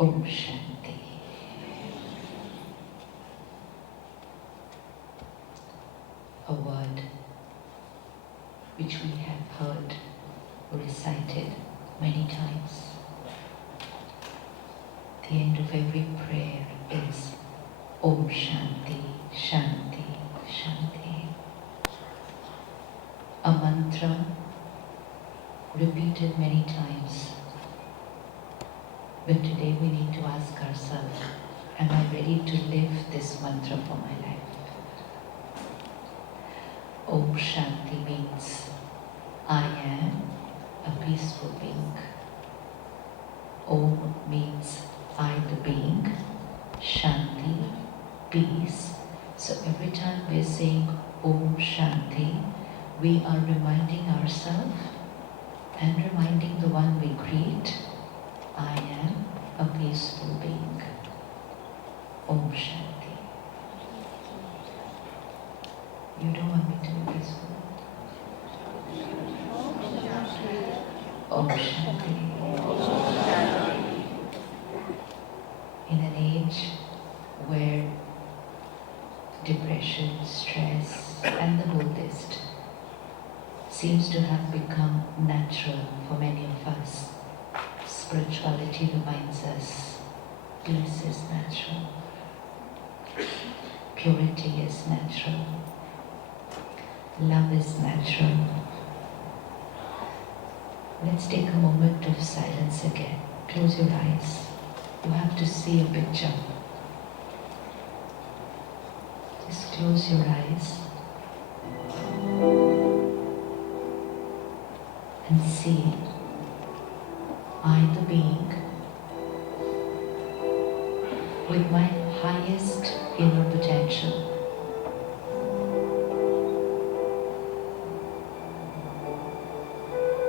Om Shanti. A word which we have heard recited many times. The end of every prayer is Om Shanti, Shanti, Shanti. A mantra repeated many times. But today we need to ask ourselves, am I ready to live this mantra for my life? Om Shanti means I am a peaceful being. Om means I the being. Shanti, peace. So every time we are saying Om Shanti, we are reminding ourselves and reminding the one we greet, I am a peaceful being. Om Shanti. You don't want me to be peaceful? Om Shanti. In an age where depression, stress, and the whole list seems to have become natural for many of us, spirituality reminds us peace is natural, purity is natural, love is natural. Let's take a moment of silence again. Close your eyes. You have to see a picture. Just close your eyes and see I the being with my highest inner potential.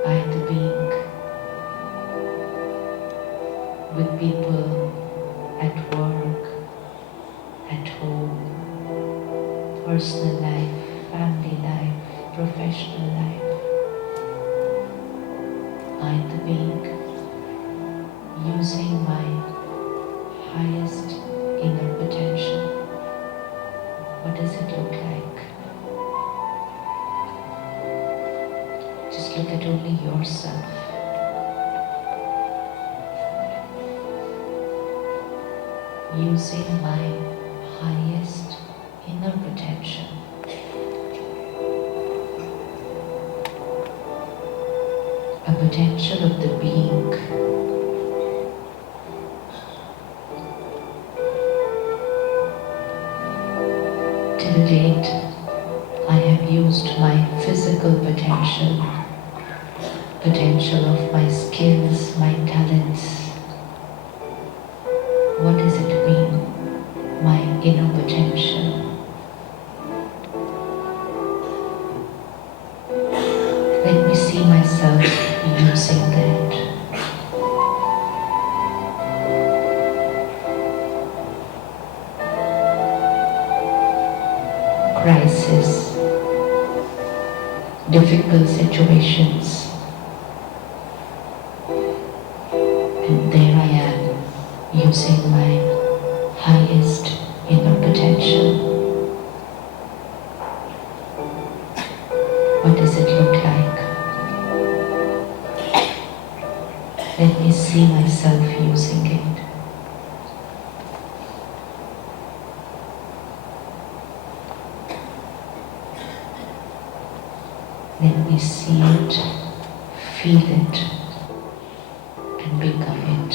I the being with people at work, at home, personal life, family life, professional life. I the being using my highest inner potential. What does it look like? Just look at only yourself. Using my highest inner potential. A potential of the being. Till date, I have used my physical potential, potential of my skills, my talents. What does it mean? My inner potential. Let me see myself using that. Crisis, difficult situations, and there I am using my highest inner potential. What does it look like? Let me see myself using it. Let me see it, feel it, and become it.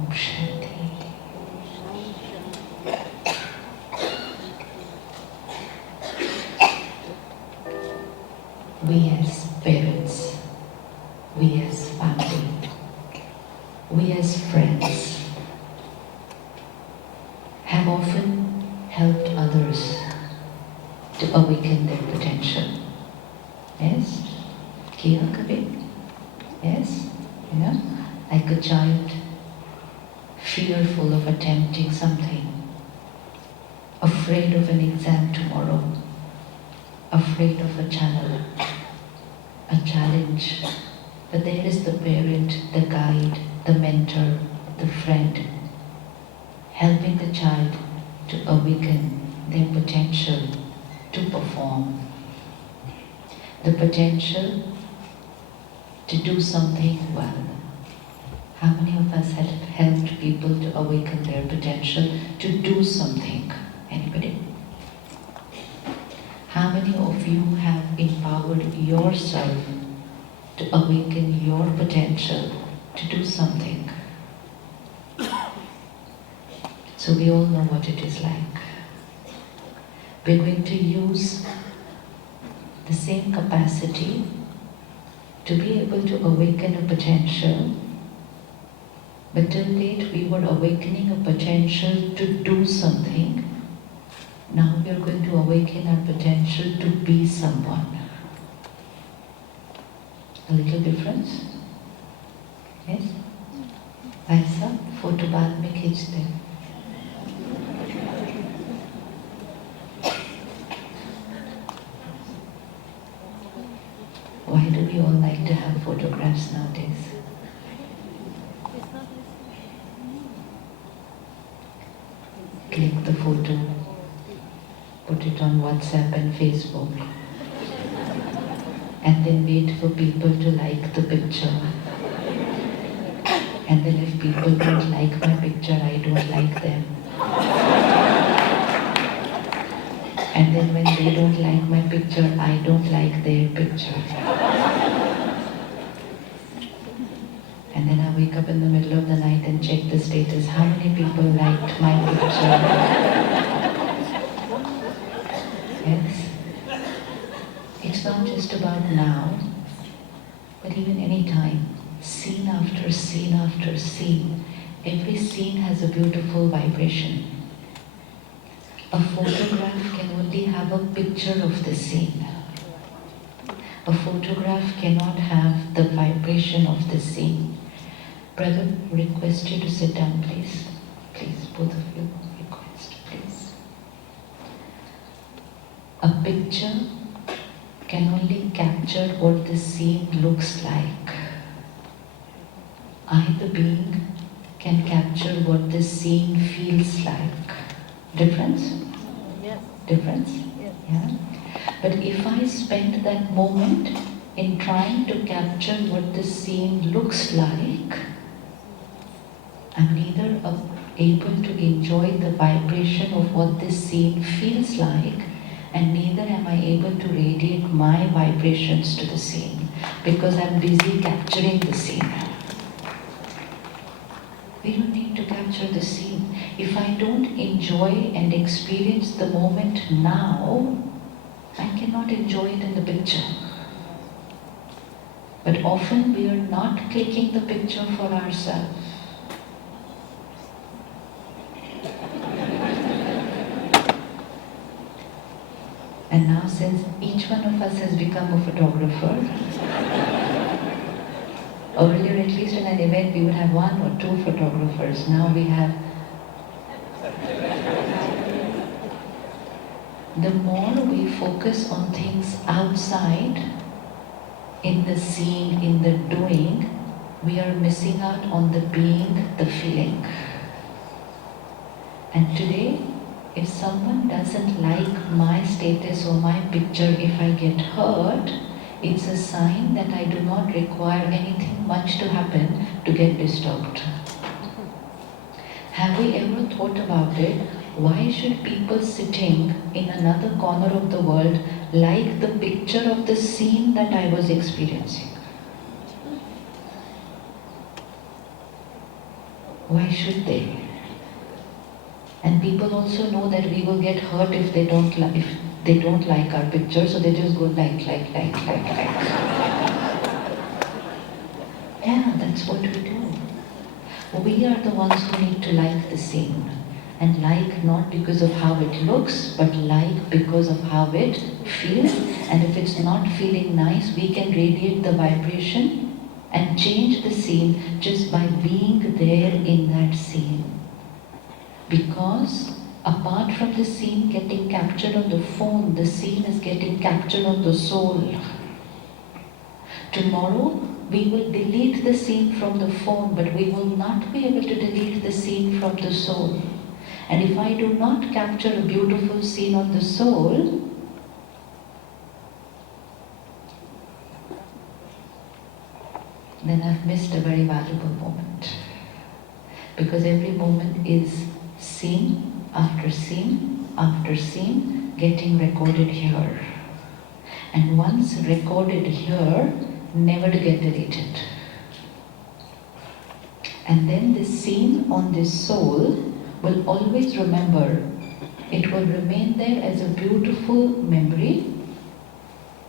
Om Shanti. We as parents, we as family, we as friends, to awaken their potential. Yes? Kiya kabhi? Yes? Like a child fearful of attempting something, afraid of an exam tomorrow, afraid of a challenge. But there is the parent, the guide, the mentor, the friend, helping the child to awaken their potential to perform, the potential to do something well. How many of us have helped people to awaken their potential to do something? Anybody? How many of you have empowered yourself to awaken your potential to do something? So we all know what it is like. We're going to use the same capacity to be able to awaken a potential. But till date we were awakening a potential to do something. Now we are going to awaken our potential to be someone. A little difference? Yes? ऐसा photo बाद में खींचते हैं. Why do we all like to have photographs nowadays? Click the photo, put it on WhatsApp and Facebook, and then wait for people to like the picture. And then if people don't like my picture, I don't like them. And then when they don't like my picture, I don't like their picture. And then I wake up in the middle of the night and check the status. How many people liked my picture? Yes? It's not just about now, but even any time. Scene after scene after scene. Every scene has a beautiful vibration. A photograph can only have a picture of the scene. A photograph cannot have the vibration of the scene. Brother, request you to sit down, please. Please, both of you, request, please. A picture can only capture what the scene looks like. I, the being, can capture what the scene feels like. Difference? Yes. Difference? Yes. Yeah? But if I spend that moment in trying to capture what the scene looks like, I'm neither able to enjoy the vibration of what this scene feels like, and neither am I able to radiate my vibrations to the scene, because I'm busy capturing the scene. We don't need to capture the scene. If I don't enjoy and experience the moment now, I cannot enjoy it in the picture. But often we are not clicking the picture for ourselves. And now, since each one of us has become a photographer, earlier, at least in an event, we would have one or two photographers. Now we have. The more we focus on things outside, in the seeing, in the doing, we are missing out on the being, the feeling. And today, if someone doesn't like my status or my picture, if I get hurt, it's a sign that I do not require anything much to happen to get disturbed. Have we ever thought about it? Why should people sitting in another corner of the world like the picture of the scene that I was experiencing? Why should they? And people also know that we will get hurt if they don't like our picture, so they just go like. Yeah, that's what we do. We are the ones who need to like the scene. And like not because of how it looks, but like because of how it feels. And if it's not feeling nice, we can radiate the vibration and change the scene just by being there in that scene. Because apart from the scene getting captured on the phone, the scene is getting captured on the soul. Tomorrow, we will delete the scene from the phone, but we will not be able to delete the scene from the soul. And if I do not capture a beautiful scene on the soul, then I've missed a very valuable moment. Because every moment is scene after scene after scene getting recorded here. And once recorded here, never to get deleted. And then this scene on this soul will always remember. It will remain there as a beautiful memory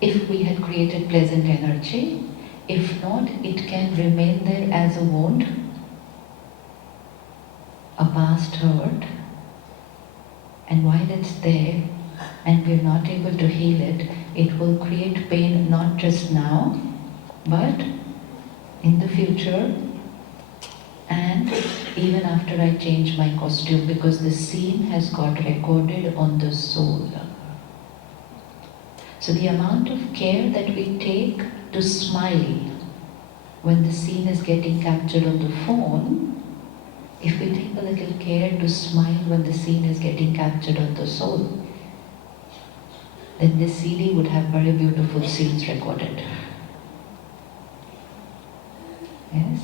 if we had created pleasant energy. If not, it can remain there as a wound, a past hurt. And while it's there and we're not able to heal it, it will create pain not just now, but in the future, and even after I change my costume, because the scene has got recorded on the soul. So the amount of care that we take to smile when the scene is getting captured on the phone, if we take a little care to smile when the scene is getting captured on the soul, then this CD would have very beautiful scenes recorded. Yes?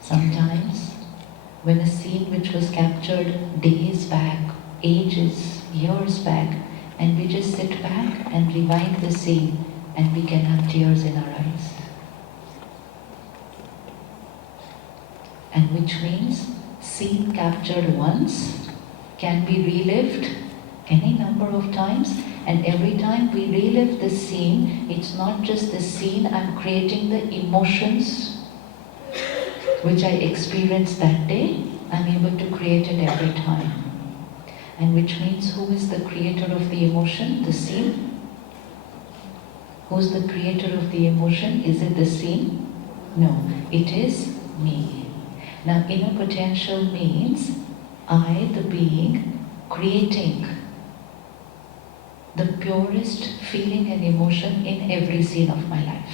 Sometimes, when a scene which was captured days back, ages, years back, and we just sit back and rewind the scene, and we can have tears in our eyes. And which means, scene captured once can be relived any number of times, and every time we relive the scene, it's not just the scene, I'm creating the emotions which I experienced that day, I'm able to create it every time. And which means, who is the creator of the emotion? The scene? Who's the creator of the emotion? Is it the scene? No, it is me. Now, inner potential means I, the being, creating the purest feeling and emotion in every scene of my life.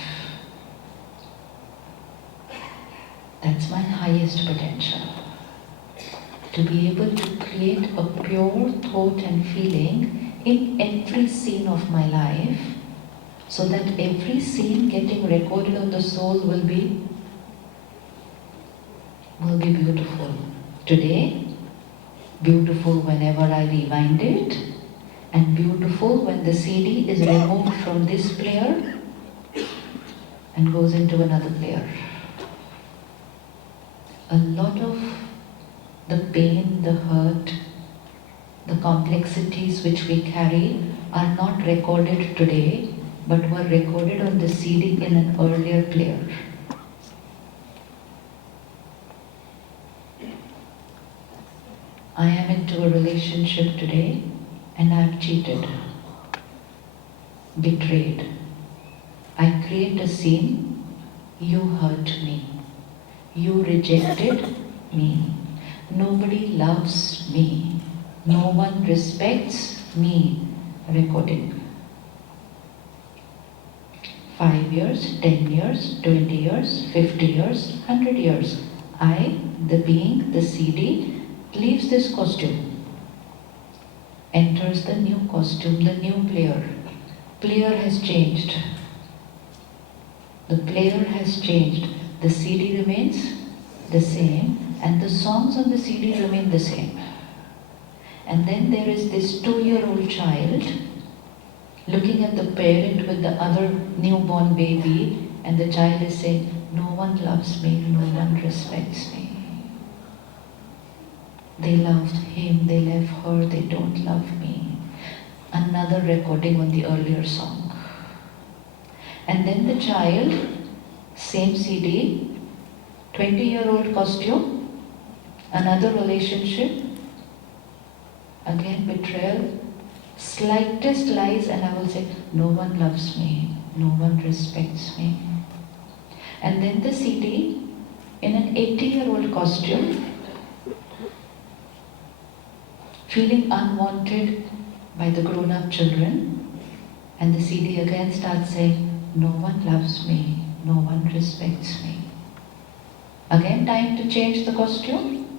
That's my highest potential. To be able to create a pure thought and feeling in every scene of my life, so that every scene getting recorded on the soul will be beautiful. Today, beautiful whenever I rewind it, and beautiful when the CD is removed from this player and goes into another player. A lot of the pain, the hurt, the complexities which we carry are not recorded today, but were recorded on the CD in an earlier player. I am into a relationship today and I have cheated, betrayed. I create a scene, you hurt me. You rejected me. Nobody loves me. No one respects me. Recording. 5 years, 10 years, 20 years, 50 years, 100 years. I, the being, the CD, leaves this costume. Enters the new costume, the new player. Player has changed. The player has changed. The CD remains the same, and the songs on the CD remain the same. And then there is this 2-year-old child looking at the parent with the other newborn baby, and the child is saying, no one loves me, no one respects me. They loved him, they love her, they don't love me. Another recording on the earlier song. And then the child, same CD, 20-year-old costume, another relationship, Again, betrayal, slightest lies, and I will say, no one loves me, no one respects me. And then the CD, in an 80-year-old costume, feeling unwanted by the grown-up children, and the CD again starts saying, no one loves me, no one respects me. Again, time to change the costume,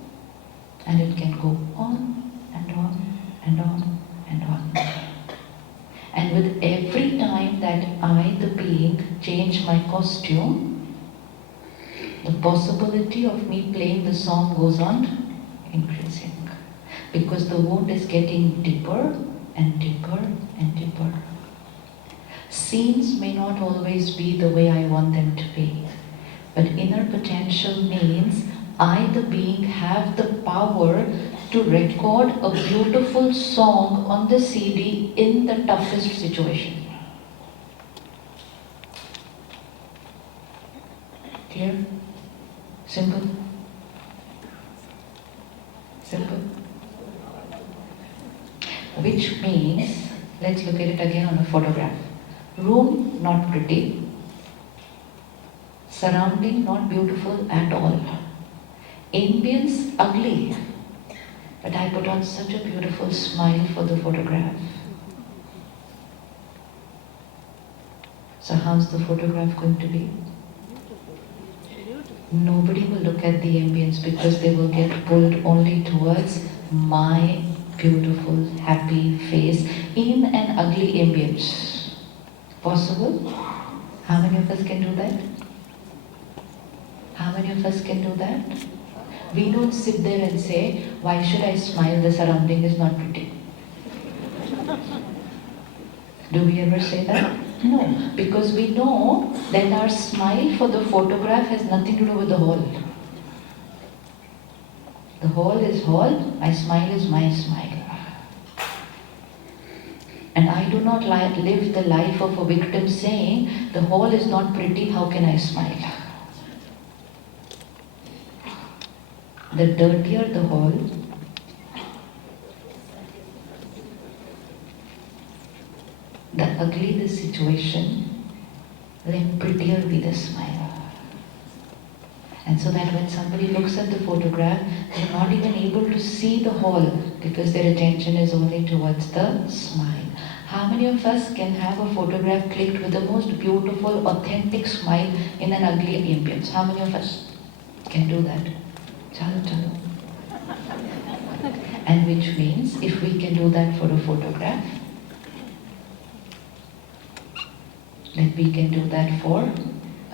and it can go on and on and on and on. And with every time that I, the being, change my costume, the possibility of me playing the song goes on increasing. Because the wound is getting deeper and deeper and deeper. Scenes may not always be the way I want them to be. But inner potential means I, the being, have the power to record a beautiful song on the CD in the toughest situation. Clear? Simple? Simple? Which means, let's look at it again on a photograph. Room not pretty. Surrounding not beautiful at all. Ambience ugly. But I put on such a beautiful smile for the photograph. So how's the photograph going to be? Nobody will look at the ambience because they will get pulled only towards my beautiful, happy face in an ugly ambience. Possible? How many of us can do that? How many of us can do that? We don't sit there and say, why should I smile? The surrounding is not pretty. Do we ever say that? No, because we know that our smile for the photograph has nothing to do with the whole. The whole is whole, my smile is my smile. And I do not live the life of a victim saying, the whole is not pretty, how can I smile? The dirtier the whole, the ugly the situation, then prettier be the smile. And so that when somebody looks at the photograph, they're not even able to see the whole because their attention is only towards the smile. How many of us can have a photograph clicked with the most beautiful, authentic smile in an ugly ambience? How many of us can do that? Chalo, chalo. And which means, if we can do that for a photograph, then we can do that for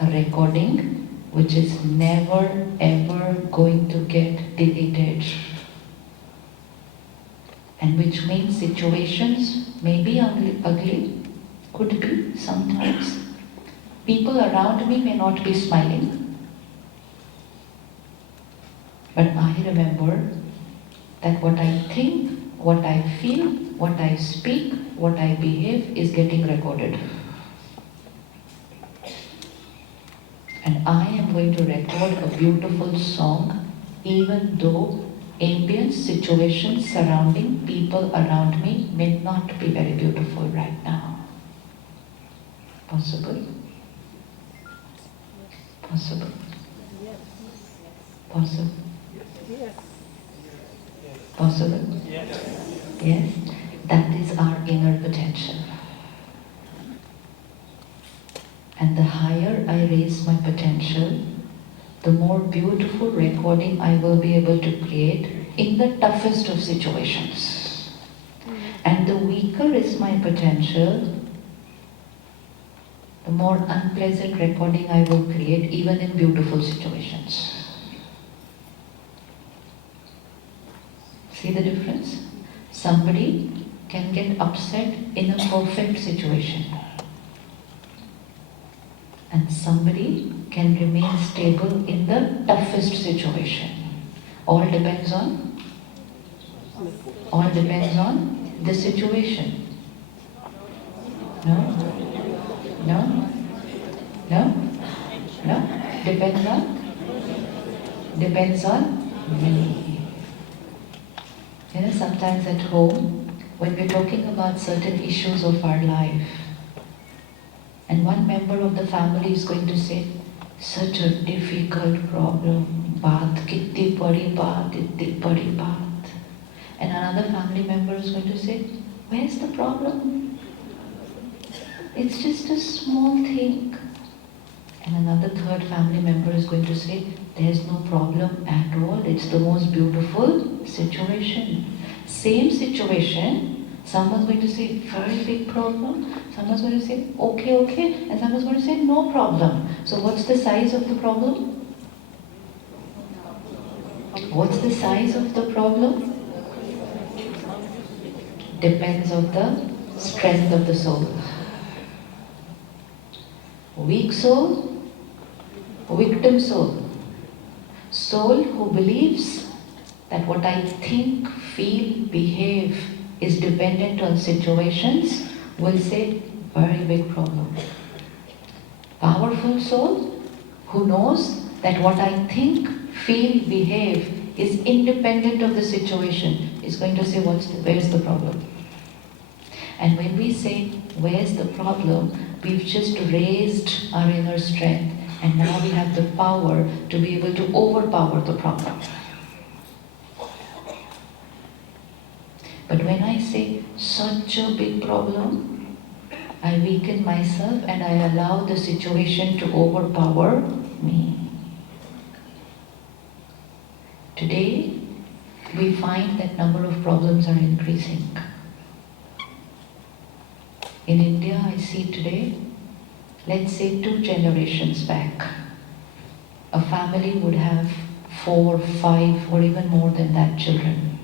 a recording, which is never ever going to get deleted. And which means situations may be ugly, could be sometimes. People around me may not be smiling. But I remember that what I think, what I feel, what I speak, what I behave is getting recorded. And I am going to record a beautiful song even though ambient situations surrounding people around me may not be very beautiful right now. Possible? Possible? Possible? Possible? Yes? That is our inner potential. And the higher I raise my potential, the more beautiful recording I will be able to create in the toughest of situations. And the weaker is my potential, the more unpleasant recording I will create even in beautiful situations. See the difference? Somebody can get upset in a perfect situation. And somebody can remain stable in the toughest situation. All depends on the situation. No? No? No? No? Depends on me. You understand? sometimes at home when we're talking about certain issues of our life, and one member of the family is going to say, such a difficult problem, baat, kitti badi baat, itti badi baat. And another family member is going to say, where's the problem? It's just a small thing. And another third family member is going to say, there's no problem at all, it's the most beautiful situation. Same situation, someone's going to say, very big problem, someone's going to say, okay, and someone's going to say, no problem. So what's the size of the problem? What's the size of the problem? Depends on the strength of the soul. Weak soul, victim soul. Soul who believes that what I think, feel, behave is dependent on situations will say, very big problem. Powerful soul who knows that what I think, feel, behave is independent of the situation is going to say, where's the problem? And when we say, where's the problem, we've just raised our inner strength and now we have the power to be able to overpower the problem. But when I say, such a big problem, I weaken myself and I allow the situation to overpower me. Today, we find that number of problems are increasing. In India, I see today, let's say 2 generations back, a family would have 4, 5, or even more than that children.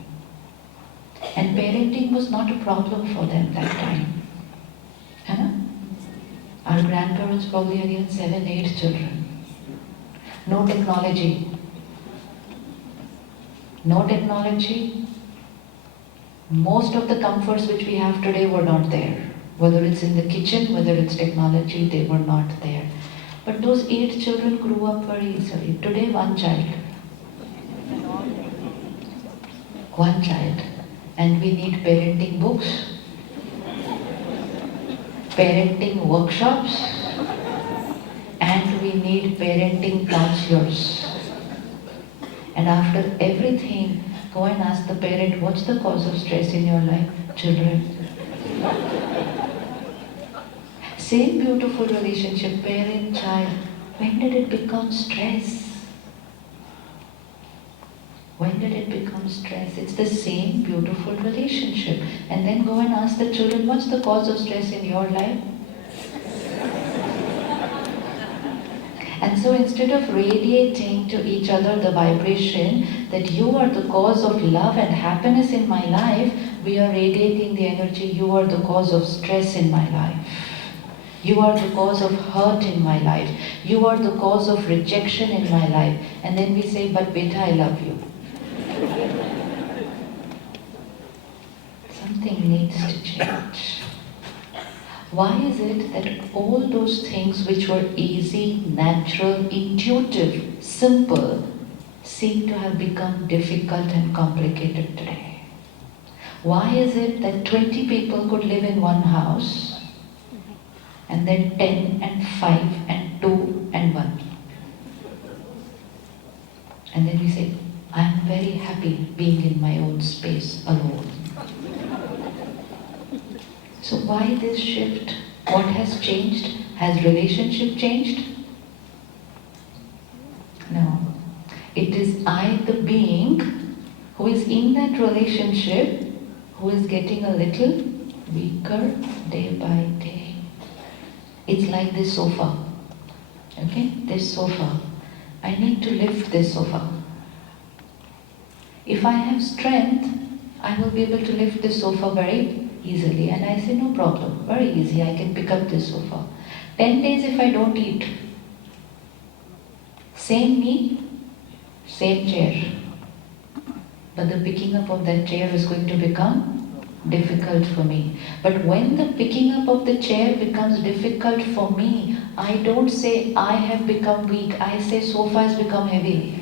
And parenting was not a problem for them that time. Our grandparents probably had even 7, 8 children. No technology. No technology. Most of the comforts which we have today were not there. Whether it's in the kitchen, whether it's technology, they were not there. But those 8 children grew up very easily. Today, 1 child. 1 child. And we need parenting books, parenting workshops, and we need parenting counselors. And after everything, go and ask the parent, what's the cause of stress in your life? Children. Same beautiful relationship, parent-child. When did it become stress? When did it become stress? It's the same beautiful relationship. And then go and ask the children, what's the cause of stress in your life? And so instead of radiating to each other the vibration that you are the cause of love and happiness in my life, we are radiating the energy, you are the cause of stress in my life. You are the cause of hurt in my life. You are the cause of rejection in my life. And then we say, but beta, I love you. Something needs to change. Why is it that all those things which were easy, natural, intuitive, simple, seem to have become difficult and complicated today? Why is it that 20 people could live in one house and then 10 and 5 and 2 and 1? And then we say, I am very happy being in my own space alone. So why this shift? What has changed? Has relationship changed? No. It is I, the being, who is in that relationship, who is getting a little weaker day by day. It's like this sofa. Okay? This sofa. I need to lift this sofa. If I have strength, I will be able to lift this sofa very easily. And I say, no problem, very easy, I can pick up this sofa. 10 days if I don't eat, same me, same chair. But the picking up of that chair is going to become difficult for me. But when the picking up of the chair becomes difficult for me, I don't say I have become weak, I say sofa has become heavy.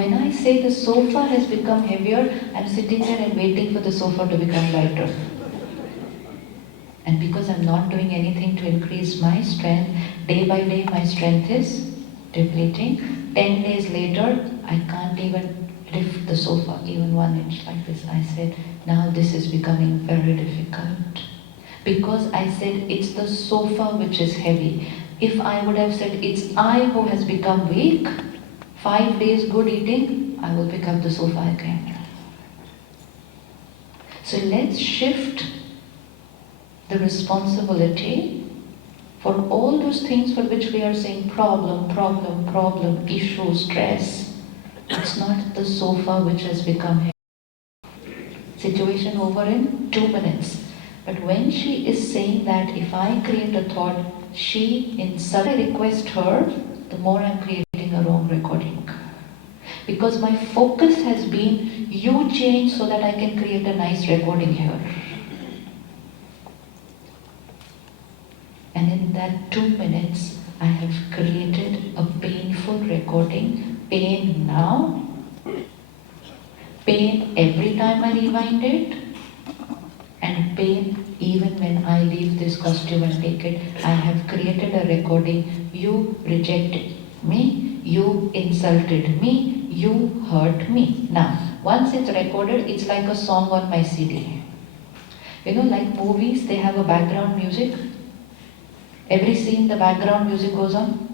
when I say the sofa has become heavier, I'm sitting there and waiting for the sofa to become lighter. And because I'm not doing anything to increase my strength, day by day my strength is depleting. 10 days later, I can't even lift the sofa even 1 inch like this. I said, now this is becoming very difficult. Because I said it's the sofa which is heavy. If I would have said it's I who has become weak, 5 days good eating, I will pick up the sofa again. So let's shift the responsibility for all those things for which we are saying problem, issue, stress. It's not the sofa which has become heavy. Situation over in 2 minutes. But when she is saying that if I create a thought, she I request her, the more I'm creating a wrong recording. Because my focus has been, you change so that I can create a nice recording here. And in that 2 minutes, I have created a painful recording. Pain now, pain every time I rewind it, and pain even when I leave this costume and take it. I have created a recording. You rejected me, you insulted me, you hurt me. Now, once it's recorded, it's like a song on my CD. You know, like movies, they have a background music. Every scene, the background music goes on.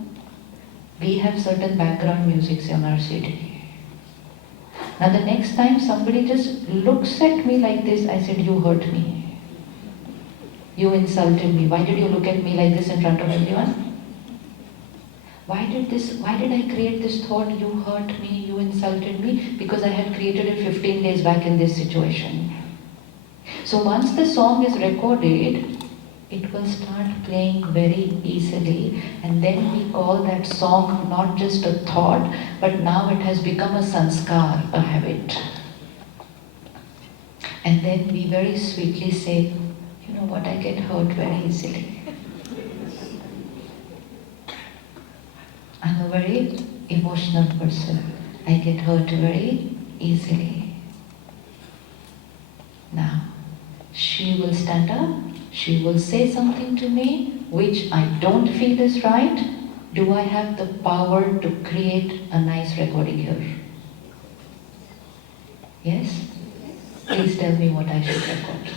We have certain background musics on our CD. Now the next time somebody just looks at me like this, I said, you hurt me. You insulted me. Why did you look at me like this in front of everyone? Why did I create this thought, you hurt me, you insulted me? Because I had created it 15 days back in this situation. So once the song is recorded, it will start playing very easily, and then we call that song not just a thought, but now it has become a sanskar, a habit. And then we very sweetly say, you know what, I get hurt very easily. I'm a very emotional person. I get hurt very easily. Now, she will stand up. She will say something to me which I don't feel is right. Do I have the power to create a nice recording here? Yes? Please tell me what I should record.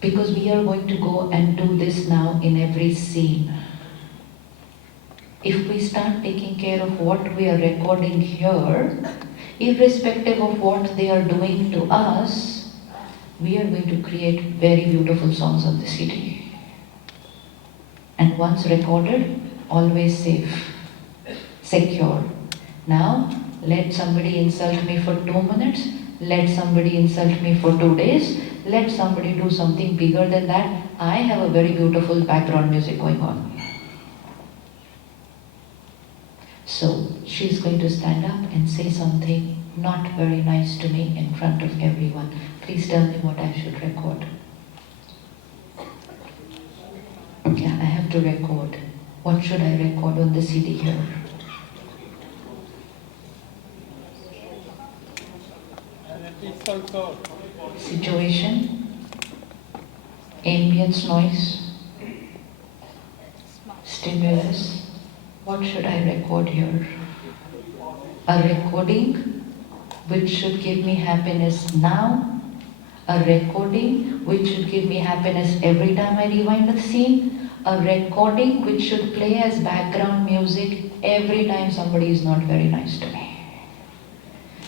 Because we are going to go and do this now in every scene. If we start taking care of what we are recording here, irrespective of what they are doing to us, we are going to create very beautiful songs on the CD. And once recorded, always safe, secure. Now, let somebody insult me for 2 minutes, let somebody insult me for 2 days, let somebody do something bigger than that. I have a very beautiful background music going on. So, she's going to stand up and say something not very nice to me in front of everyone. Please tell me what I should record. Yeah, I have to record. What should I record on the CD here? Situation, ambience noise, stimulus. What should I record here? A recording which should give me happiness now, a recording which should give me happiness every time I rewind the scene, a recording which should play as background music every time somebody is not very nice to me.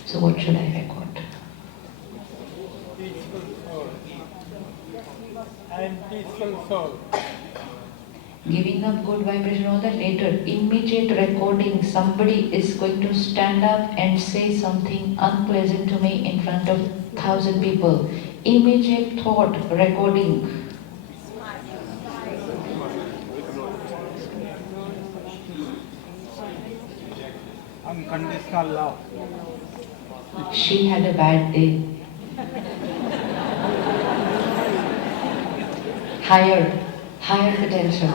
So what should I record? Peaceful soul. And peaceful soul. Giving up good vibration, all that later. Immediate recording, somebody is going to stand up and say something unpleasant to me in front of 1,000 people. Immediate thought, recording. Unconditional love. She had a bad day. Higher potential.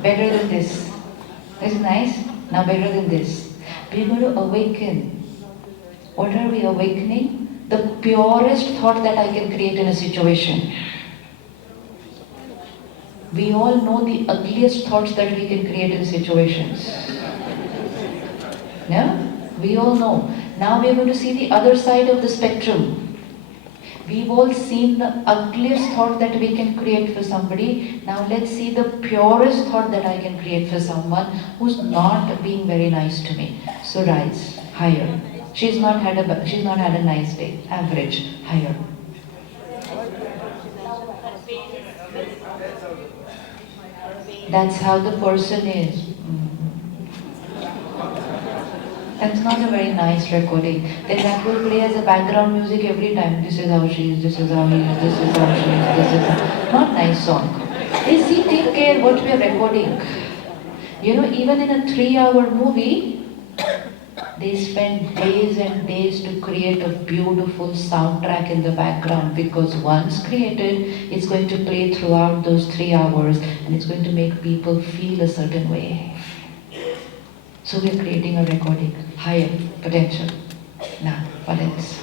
Better than this. This is nice. Now better than this. We're going to awaken. What are we awakening? The purest thought that I can create in a situation. We all know the ugliest thoughts that we can create in situations. Yeah? We all know. Now we are going to see the other side of the spectrum. We've all seen the ugliest thought that we can create for somebody. Now let's see the purest thought that I can create for someone who's not being very nice to me. So rise, higher. She's not had a nice day. Average, higher. That's how the person is. That's not a very nice recording. Then that will play as a background music every time. This is how she is, this is how he is, this is how she is, this is how... Not nice song. They see, take care what we are recording. You know, even in a 3-hour movie, they spend days and days to create a beautiful soundtrack in the background, because once created, it's going to play throughout those 3 hours and it's going to make people feel a certain way. So we're creating a recording, higher potential. Now, what else?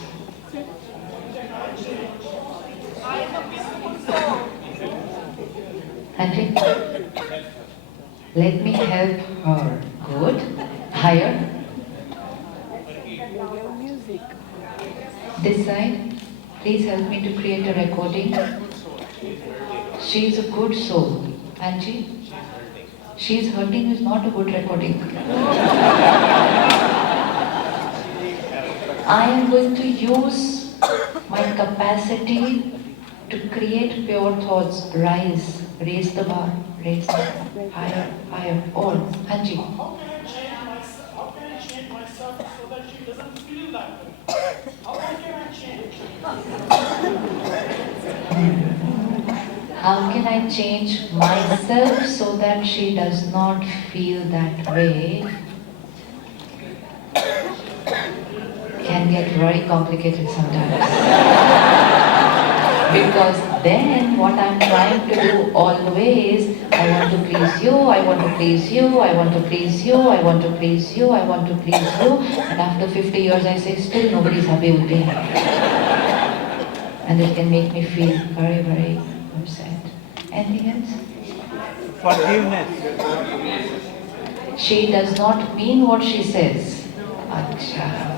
Anji? Let me help her. Good. Higher. This side. Please help me to create a recording. She is a good soul. Anji? She's hurting is not a good recording. I am going to use my capacity to create pure thoughts. Rise, raise the bar, higher, higher, all. Hanji. How can I change myself so that she doesn't feel that way? How can I change? How can I change myself so that she does not feel that way? Can get very complicated sometimes. Because then what I'm trying to do always, I want to please you, I want to please you, I want to please you, I want to please you, I want to please you, and after 50 years I say, still nobody's happy with me. And it can make me feel very, very upset. Anything else? Forgiveness. She does not mean what she says. Acha.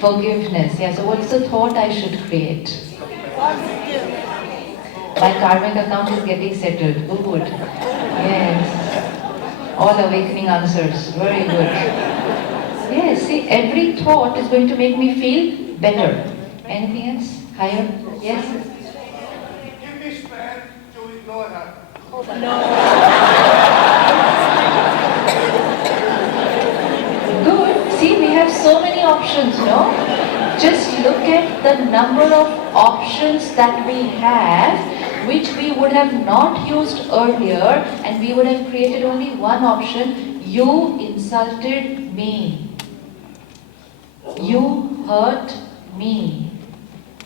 Forgiveness. Yeah, so what's the thought I should create? My karmic account is getting settled. Good. Yes. All awakening answers. Very good. Yes, see, every thought is going to make me feel better. Anything else? Higher? Yes? Give me strength to ignore her. Good. See, we have so many options, no? Just look at the number of options that we have, which we would have not used earlier, and we would have created only one option. You insulted me. You hurt me.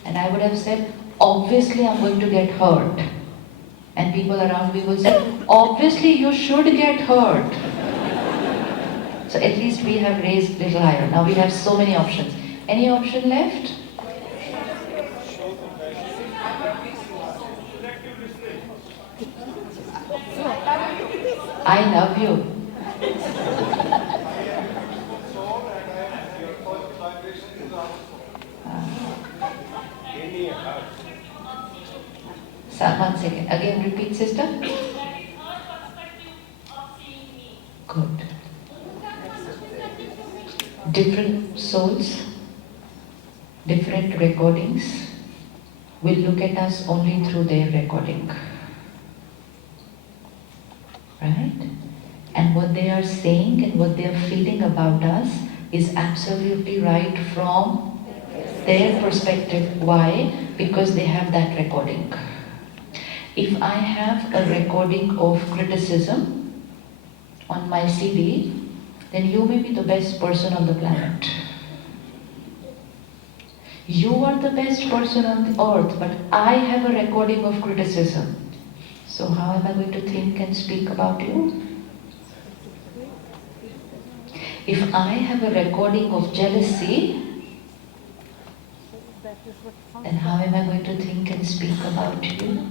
And I would have said, obviously I'm going to get hurt. And people around me will say, obviously you should get hurt. So at least we have raised a little higher. Now we have so many options. Any option left? I love you. So, 1 second. Again, repeat, sister. Good. Different souls, different recordings will look at us only through their recording. Right? And what they are saying and what they are feeling about us is absolutely right from their perspective. Why? Because they have that recording. If I have a recording of criticism on my CD, then you may be the best person on the planet. You are the best person on the earth, but I have a recording of criticism. So how am I going to think and speak about you? If I have a recording of jealousy, then how am I going to think and speak about you?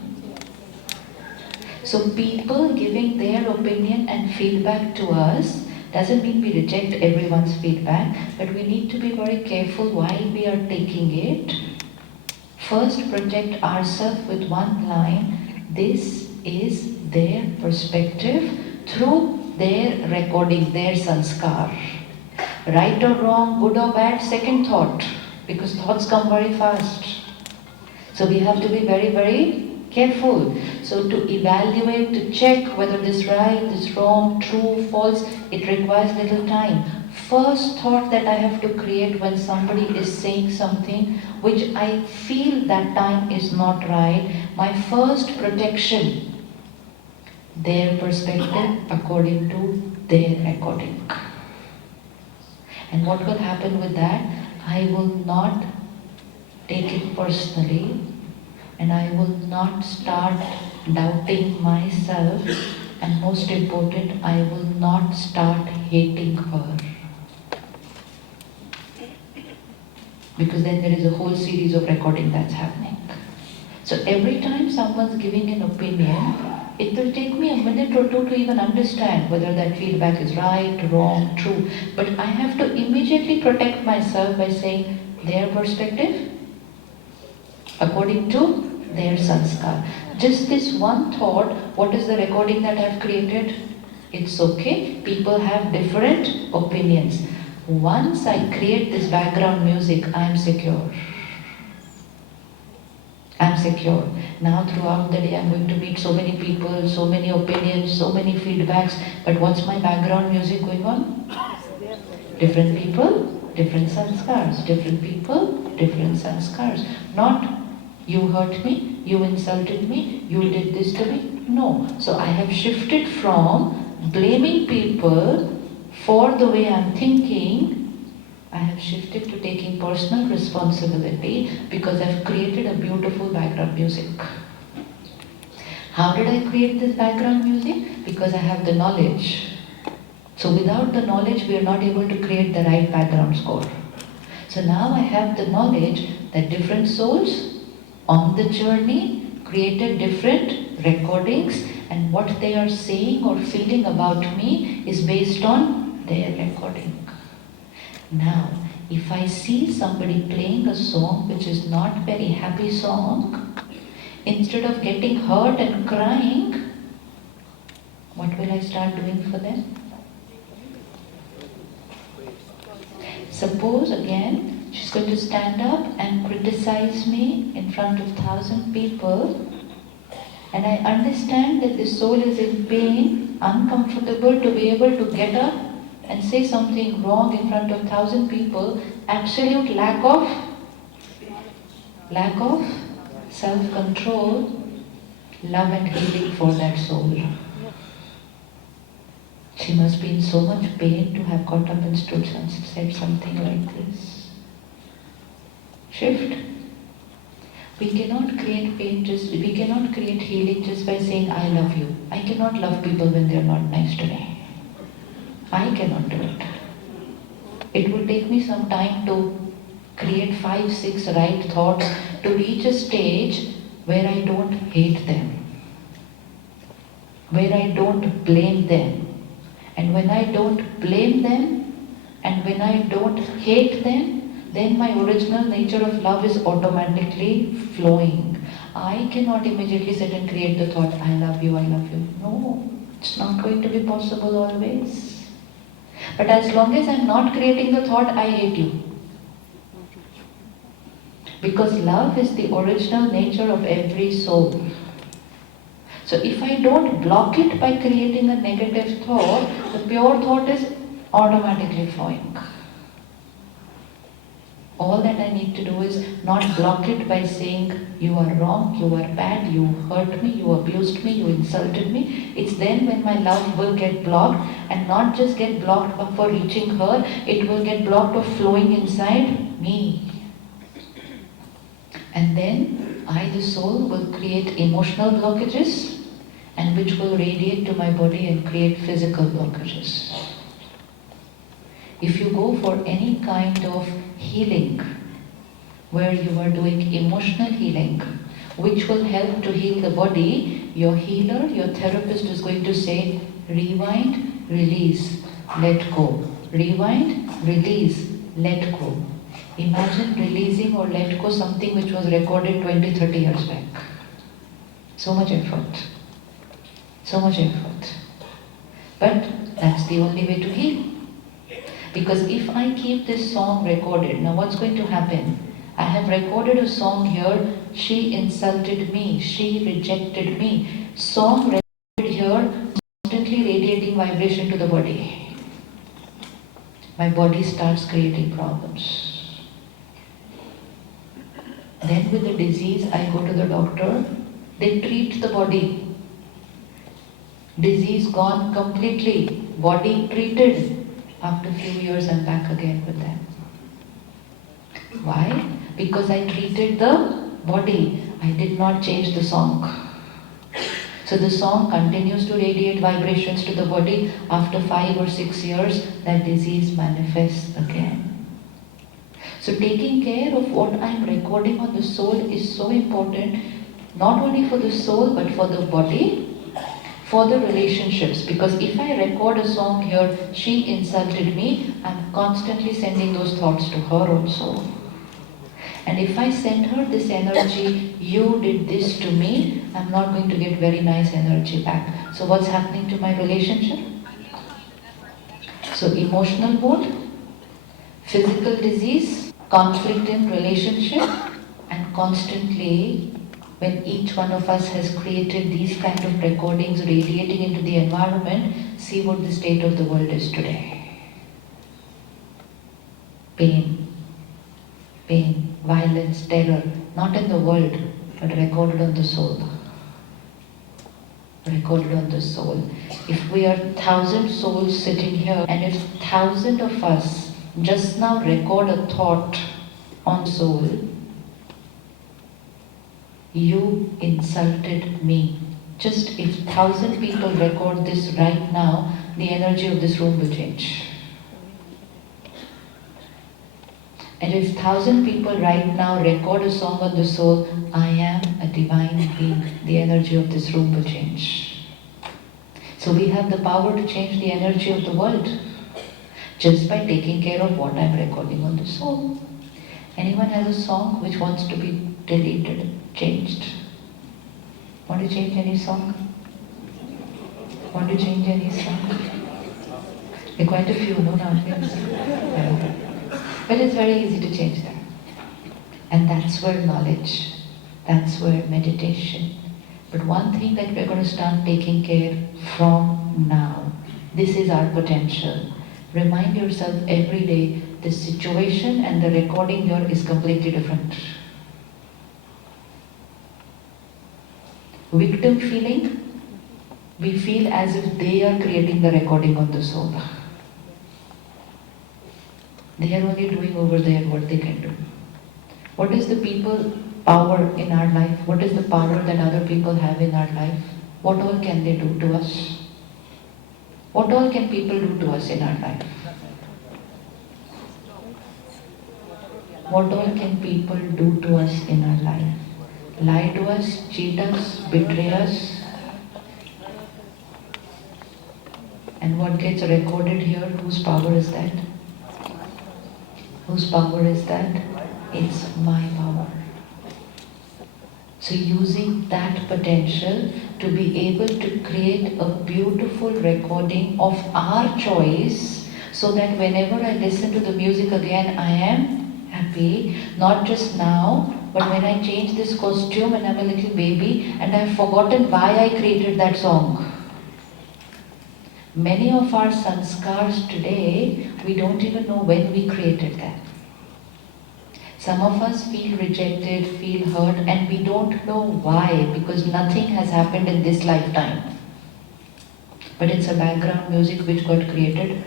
So people giving their opinion and feedback to us doesn't mean we reject everyone's feedback, but we need to be very careful while we are taking it. First, project ourselves with one line. This is their perspective through their recording, their sanskar. Right or wrong, good or bad, second thought, because thoughts come very fast. So we have to be very, very careful. So to evaluate, to check whether this right, this wrong, true, false, it requires little time. First thought that I have to create when somebody is saying something which I feel that time is not right, my first protection, their perspective according to their recording. And what will happen with that? I will not take it personally, and I will not start doubting myself, and most important, I will not start hating her. Because then there is a whole series of recording that's happening. So every time someone's giving an opinion, it will take me a minute or two to even understand whether that feedback is right, wrong, true. But I have to immediately protect myself by saying their perspective according to their sanskar. Just this one thought, what is the recording that I've created? It's okay, people have different opinions. Once I create this background music, I'm secure. I'm secure. Now throughout the day I'm going to meet so many people, so many opinions, so many feedbacks, but what's my background music going on? Different people, different sanskars. Different people, different sanskars. Not you hurt me, you insulted me, you did this to me. No. So I have shifted from blaming people for the way I'm thinking. I have shifted to taking personal responsibility because I've created a beautiful background music. How did I create this background music? Because I have the knowledge. So without the knowledge, we are not able to create the right background score. So now I have the knowledge that different souls on the journey created different recordings, and what they are saying or feeling about me is based on their recording. Now, if I see somebody playing a song which is not very happy song, instead of getting hurt and crying, what will I start doing for them? Suppose again, she's going to stand up and criticize me in front of 1,000 people, and I understand that this soul is in pain, uncomfortable to be able to get up and say something wrong in front of 1,000 people, absolute lack of self-control, love and healing for that soul. She must be in so much pain to have got up and stood and said something like this. Shift. We cannot create pain we cannot create healing just by saying I love you. I cannot love people when they are not nice to me. I cannot do it. It will take me some time to create 5, 6 right thoughts to reach a stage where I don't hate them, where I don't blame them. And when I don't blame them, and when I don't hate them, then my original nature of love is automatically flowing. I cannot immediately sit and create the thought, I love you, I love you. No, it's not going to be possible always. But as long as I'm not creating the thought, I hate you. Because love is the original nature of every soul. So if I don't block it by creating a negative thought, the pure thought is automatically flowing. All that I need to do is not block it by saying, you are wrong, you are bad, you hurt me, you abused me, you insulted me. It's then when my love will get blocked, and not just get blocked for reaching her, it will get blocked of flowing inside me. And then I, the soul, will create emotional blockages, and which will radiate to my body and create physical blockages. If you go for any kind of healing, where you are doing emotional healing, which will help to heal the body, your healer, your therapist is going to say, rewind, release, let go. Rewind, release, let go. Imagine releasing or let go something which was recorded 20, 30 years back. So much effort. So much effort. But that's the only way to heal. Because if I keep this song recorded, now what's going to happen? I have recorded a song here, she insulted me, she rejected me. Song recorded here, constantly radiating vibration to the body. My body starts creating problems. Then with the disease, I go to the doctor, they treat the body. Disease gone completely, body treated. After a few years, I'm back again with them. Why? Because I treated the body. I did not change the song. So the song continues to radiate vibrations to the body. After 5 or 6 years, that disease manifests again. So taking care of what I'm recording on the soul is so important, not only for the soul, but for the body, for the relationships. Because if I record a song here, she insulted me, I'm constantly sending those thoughts to her also. And if I send her this energy, you did this to me, I'm not going to get very nice energy back. So what's happening to my relationship? So emotional wound, physical disease, conflict in relationship, and constantly when each one of us has created these kind of recordings radiating into the environment, see what the state of the world is today. Pain, pain, violence, terror, not in the world, but recorded on the soul. Recorded on the soul. If we are 1,000 souls sitting here, and if 1,000 of us just now record a thought on soul, you insulted me. Just if 1,000 people record this right now, the energy of this room will change. And if 1,000 people right now record a song on the soul, I am a divine being, the energy of this room will change. So we have the power to change the energy of the world just by taking care of what I'm recording on the soul. Anyone has a song which wants to be deleted, changed? Want to change any song? Want to change any song? There are quite a few, no, nowadays. But it's very easy to change that. And that's where knowledge, that's where meditation. But one thing that we're going to start taking care from now, this is our potential. Remind yourself every day, the situation and the recording here is completely different. Victim feeling, we feel as if they are creating the recording on the soul. They are only doing over there what they can do. What is the people power in our life? What is the power that other people have in our life? What all can they do to us? What all can people do to us in our life? What all can people do to us in our life? Lie to us, cheat us, betray us. And what gets recorded here, whose power is that? Whose power is that? It's my power. So using that potential to be able to create a beautiful recording of our choice, so that whenever I listen to the music again, I am happy, not just now, but when I change this costume and I'm a little baby and I've forgotten why I created that song. Many of our sanskars today, we don't even know when we created that. Some of us feel rejected, feel hurt, and we don't know why, because nothing has happened in this lifetime. But it's a background music which got created.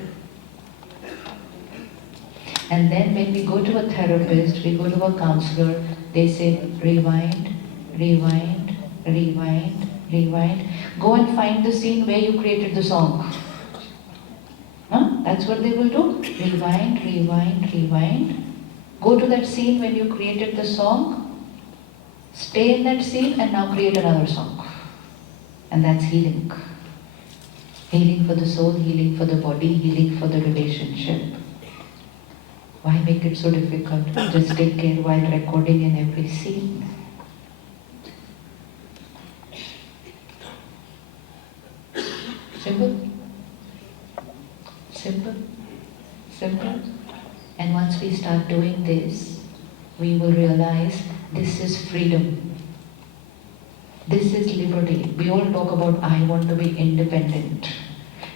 And then when we go to a therapist, we go to a counselor, they say, rewind, rewind, rewind, rewind. Go and find the scene where you created the song. Huh? That's what they will do. Rewind, rewind, rewind. Go to that scene when you created the song. Stay in that scene and now create another song. And that's healing. Healing for the soul, healing for the body, healing for the relationship. Why make it so difficult? Just take care while recording in every scene. Simple? Simple? Simple? And once we start doing this, we will realize this is freedom. This is liberty. We all talk about I want to be independent.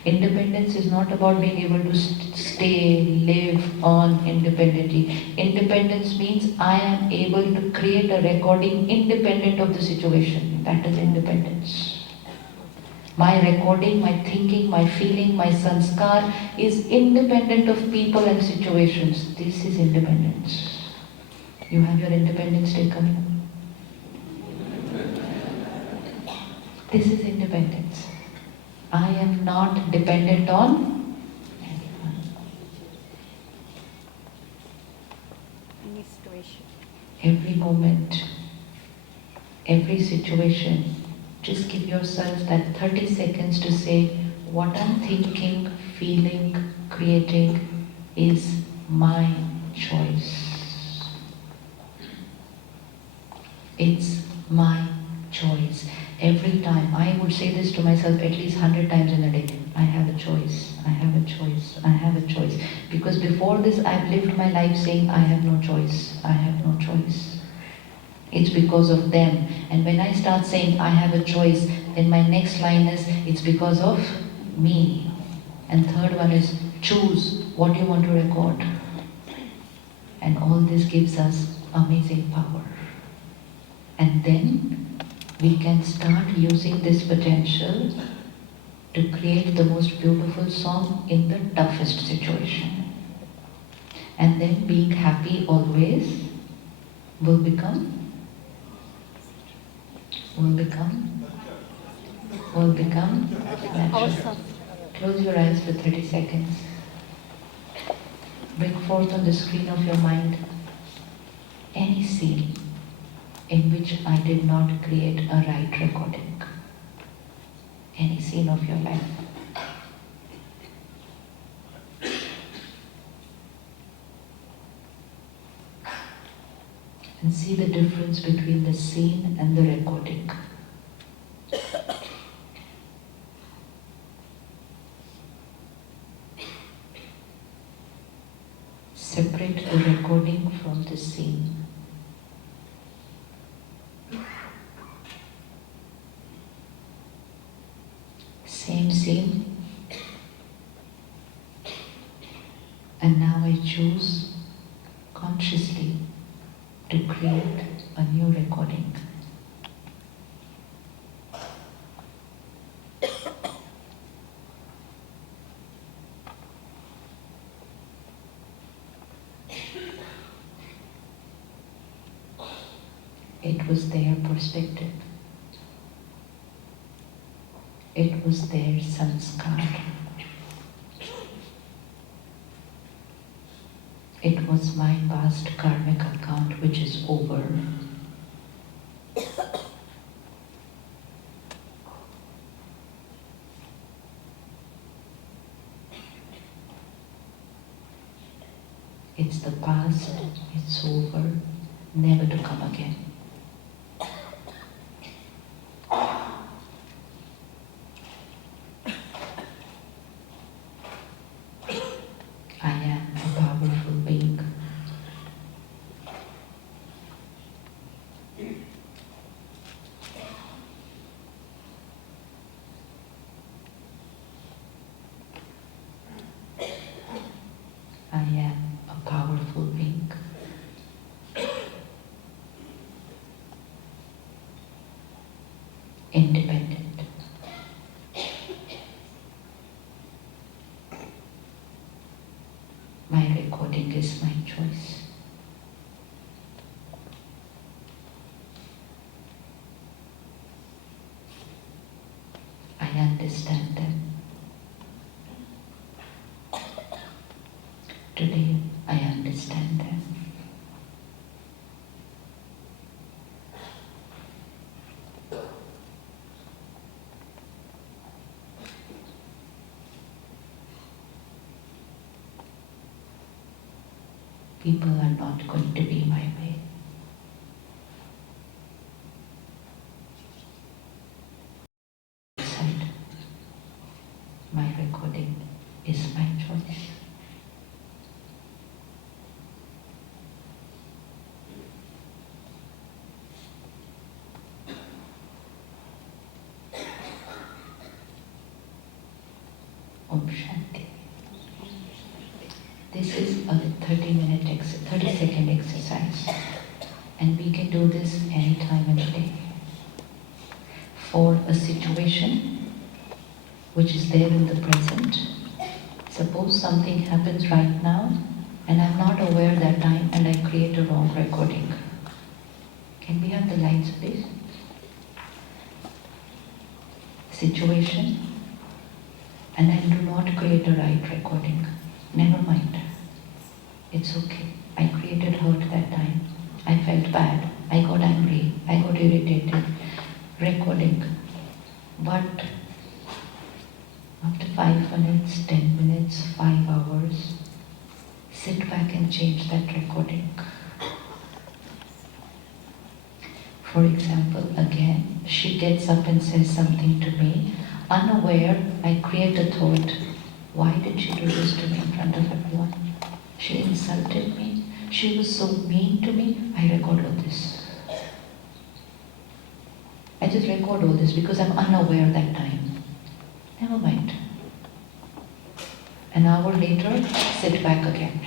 Independence is not about being able to stay, live on independently. Independence means I am able to create a recording independent of the situation. That is independence. My recording, my thinking, my feeling, my sanskar is independent of people and situations. This is independence. You have your Independence Day coming. This is independence. I am not dependent on anyone. Any situation. Every moment, every situation, just give yourself that 30 seconds to say, what I'm thinking, feeling, creating is my choice. It's my choice. Every time, I would say this to myself at least 100 times in a day. I have a choice, I have a choice, I have a choice. Because before this, I've lived my life saying, I have no choice, I have no choice. It's because of them. And when I start saying, I have a choice, then my next line is, it's because of me. And third one is, choose what you want to record. And all this gives us amazing power. And then we can start using this potential to create the most beautiful song in the toughest situation. And then being happy always will become natural. Awesome. Close your eyes for 30 seconds. Bring forth on the screen of your mind any scene in which I did not create a right recording. Any scene of your life. And see the difference between the scene and the recording. Separate the recording from the scene. Same scene. And now I choose consciously to create a new recording. It was their perspective. It was their sanskar. It was my past karmic account which is over. It's the past, it's over, never to come again. I am a powerful being. I am a powerful being. Independent. My recording is my choice. I understand them. Today I understand them. People are not going to be my way. Decide. My recording is my choice. Om Shanti. This is a 30-second exercise, and we can do this any time in the day. For a situation which is there in the present, suppose something happens right now, and I'm not aware that time, and I create a wrong recording. Can we have the lines, please? Situation, and I do not create a right recording. Never mind. It's okay. I created hurt that time. I felt bad. I got angry. I got irritated. Recording. But after 5 minutes, 10 minutes, 5 hours, sit back and change that recording. For example, again, she gets up and says something to me. Unaware, I create a thought. Why did she do this to me in front of everyone? She insulted me. She was so mean to me. I record all this. I just record all this because I'm unaware that time. Never mind. An hour later, sit back again.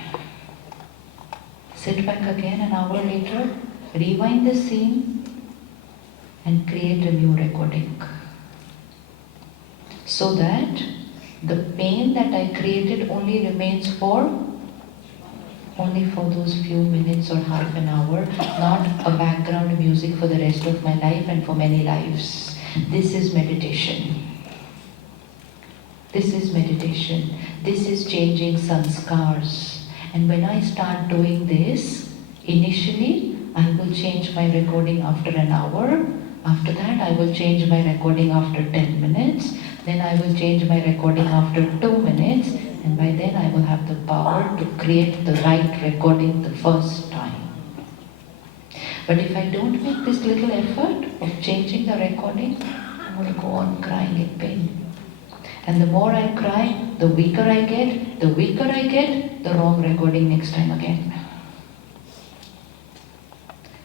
Sit back again an hour later, rewind the scene and create a new recording. So that the pain that I created only remains for those few minutes or half an hour, not a background music for the rest of my life and for many lives. This is meditation. This is meditation. This is changing sanskars. And when I start doing this, initially I will change my recording after an hour. After that I will change my recording after 10 minutes. Then I will change my recording after 2 minutes. And by then I will have the power to create the right recording the first time. But if I don't make this little effort of changing the recording, I'm going to go on crying in pain. And the more I cry, the weaker I get. The weaker I get, the wrong recording next time again.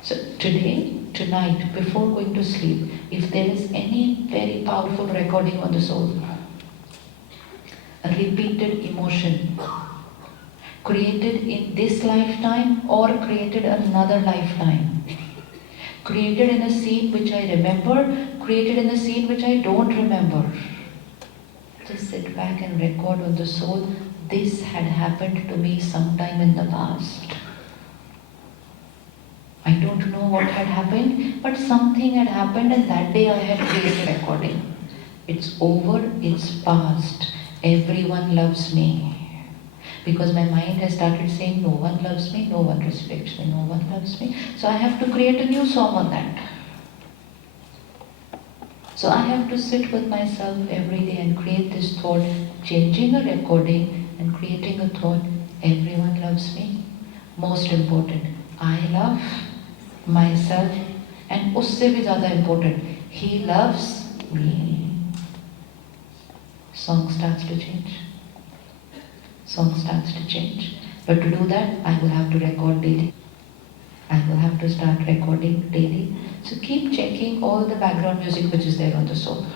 So today, tonight, before going to sleep, if there is any very powerful recording on the soul, a repeated emotion, created in this lifetime or created another lifetime, created in a scene which I remember, created in a scene which I don't remember, just sit back and record on the soul, this had happened to me sometime in the past. I don't know what had happened, but something had happened and that day I had created a recording. It's over, it's past. Everyone loves me. Because my mind has started saying, no one loves me, no one respects me, no one loves me. So I have to create a new song on that. So I have to sit with myself every day and create this thought, changing a recording and creating a thought, everyone loves me. Most important, I love myself, and usse bhi zyada important, he loves me. Song starts to change. Song starts to change. But to do that, I will have to record daily. I will have to start recording daily. So keep checking all the background music which is there on the soul.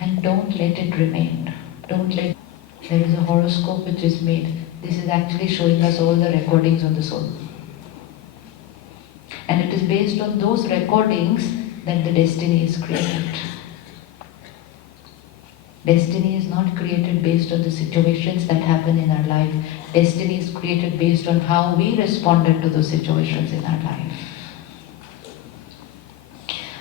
And don't let it remain. There is a horoscope which is made. This is actually showing us all the recordings on the soul. And it is based on those recordings that the destiny is created. Destiny is not created based on the situations that happen in our life. Destiny is created based on how we responded to those situations in our life.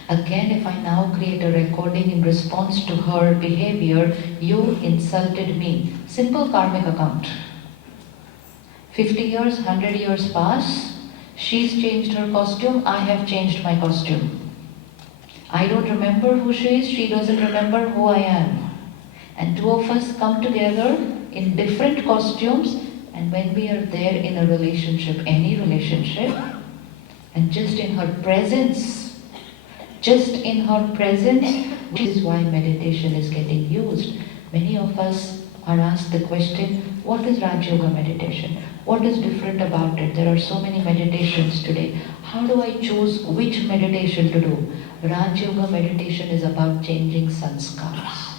Again, if I now create a recording in response to her behavior, you insulted me. Simple karmic account. 50 years, 100 years pass, she's changed her costume, I have changed my costume. I don't remember who she is, she doesn't remember who I am. And two of us come together in different costumes, and when we are there in a relationship, any relationship, and just in her presence, which is why meditation is getting used. Many of us are asked the question, what is Raj Yoga meditation? What is different about it? There are so many meditations today. How do I choose which meditation to do? Raj Yoga meditation is about changing sanskars.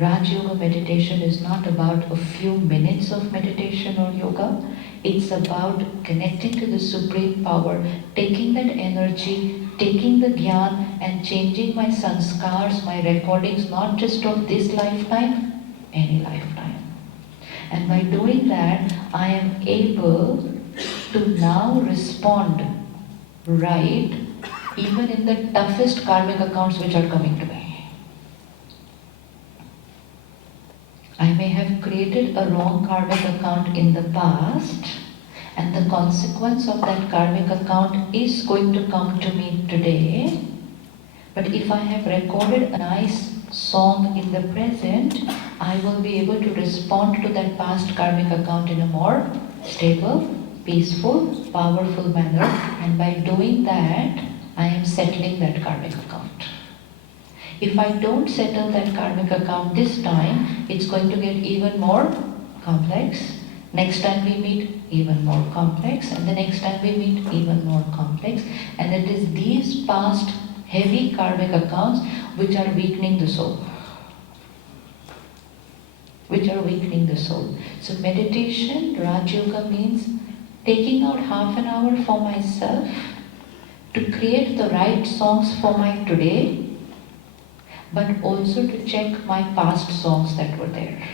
Raj Yoga meditation is not about a few minutes of meditation or yoga. It's about connecting to the Supreme Power, taking that energy, taking the Gyan and changing my sanskars, my recordings, not just of this lifetime, any lifetime. And by doing that, I am able to now respond right, even in the toughest karmic accounts which are coming to me. I may have created a wrong karmic account in the past, and the consequence of that karmic account is going to come to me today. But if I have recorded a nice song in the present, I will be able to respond to that past karmic account in a more stable, peaceful, powerful manner. And by doing that, I am settling that karmic account. If I don't settle that karmic account this time, it's going to get even more complex. Next time we meet, even more complex. And the next time we meet, even more complex. And it is these past heavy karmic accounts which are weakening the soul. So meditation, Raj Yoga means taking out half an hour for myself to create the right songs for my today, but also to check my past songs that were there.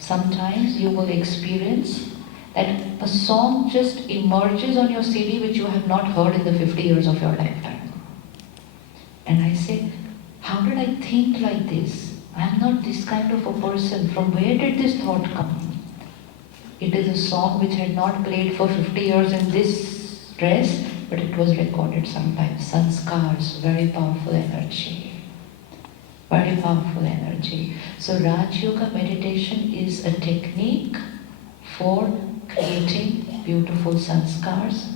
Sometimes you will experience that a song just emerges on your CD which you have not heard in the 50 years of your lifetime. And I say, how did I think like this? I'm not this kind of a person. From where did this thought come? It is a song which had not played for 50 years in this dress, but it was recorded sometimes. Sanskars, very powerful energy. Very powerful energy. So Raj Yoga meditation is a technique for creating beautiful sanskars,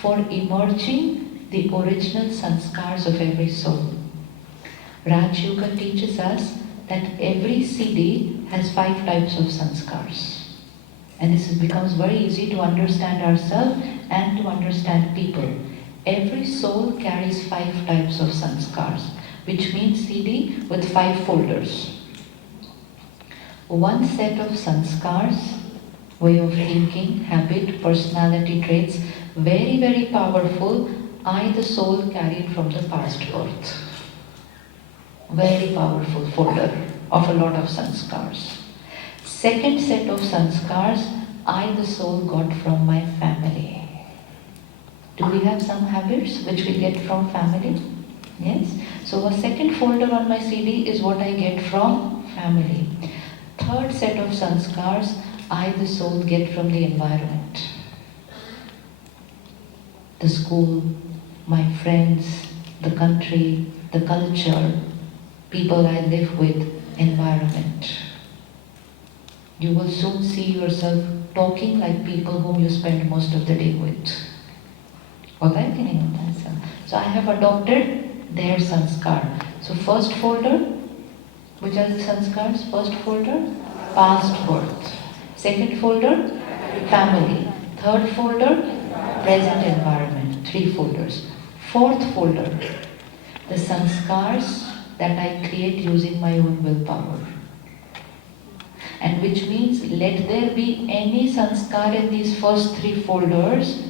for emerging the original sanskars of every soul. Raj Yoga teaches us that every CD has 5 types of sanskars. And this becomes very easy to understand ourselves and to understand people. Every soul carries 5 types of sanskars, which means CD with 5 folders. One set of sanskars, way of thinking, habit, personality traits, very, very powerful, I, the soul, carried from the past birth. Very powerful folder of a lot of sanskars. Second set of sanskars, I, the soul, got from my family. Do we have some habits which we get from family? Yes? So a second folder on my CD is what I get from family. Third set of sanskars, I, the soul, get from the environment. The school, my friends, the country, the culture, people I live with, environment. You will soon see yourself talking like people whom you spend most of the day with. So I have adopted their sanskar. So first folder, which are the sanskars? First folder, past birth. Second folder, family. Third folder, present environment. 3 folders. Fourth folder, the sanskars that I create using my own willpower. And which means let there be any sanskar in these first 3 folders,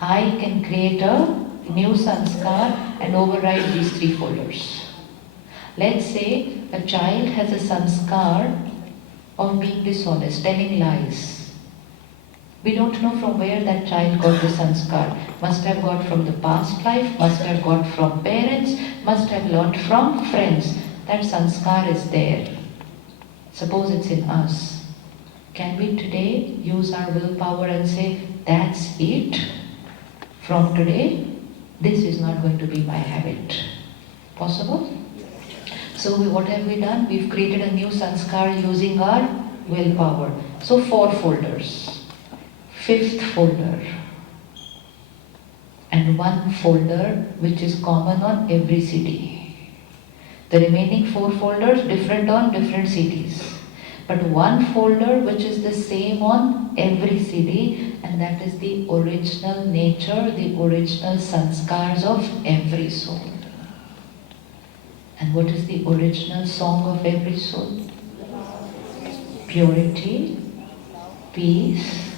I can create a new sanskar and override these 3 folders. Let's say a child has a sanskar of being dishonest, telling lies. We don't know from where that child got the sanskar. Must have got from the past life, must have got from parents, must have learned from friends. That sanskar is there. Suppose it's in us. Can we today use our willpower and say, that's it? From today, this is not going to be my habit. Possible? So what have we done? We've created a new sanskar using our willpower. So 4 folders. 5th folder. And 1 folder which is common on every CD. The remaining 4 folders different on different CDs. But 1 folder which is the same on every CD, and that is the original nature, the original sanskars of every soul. And what is the original song of every soul? Purity, peace,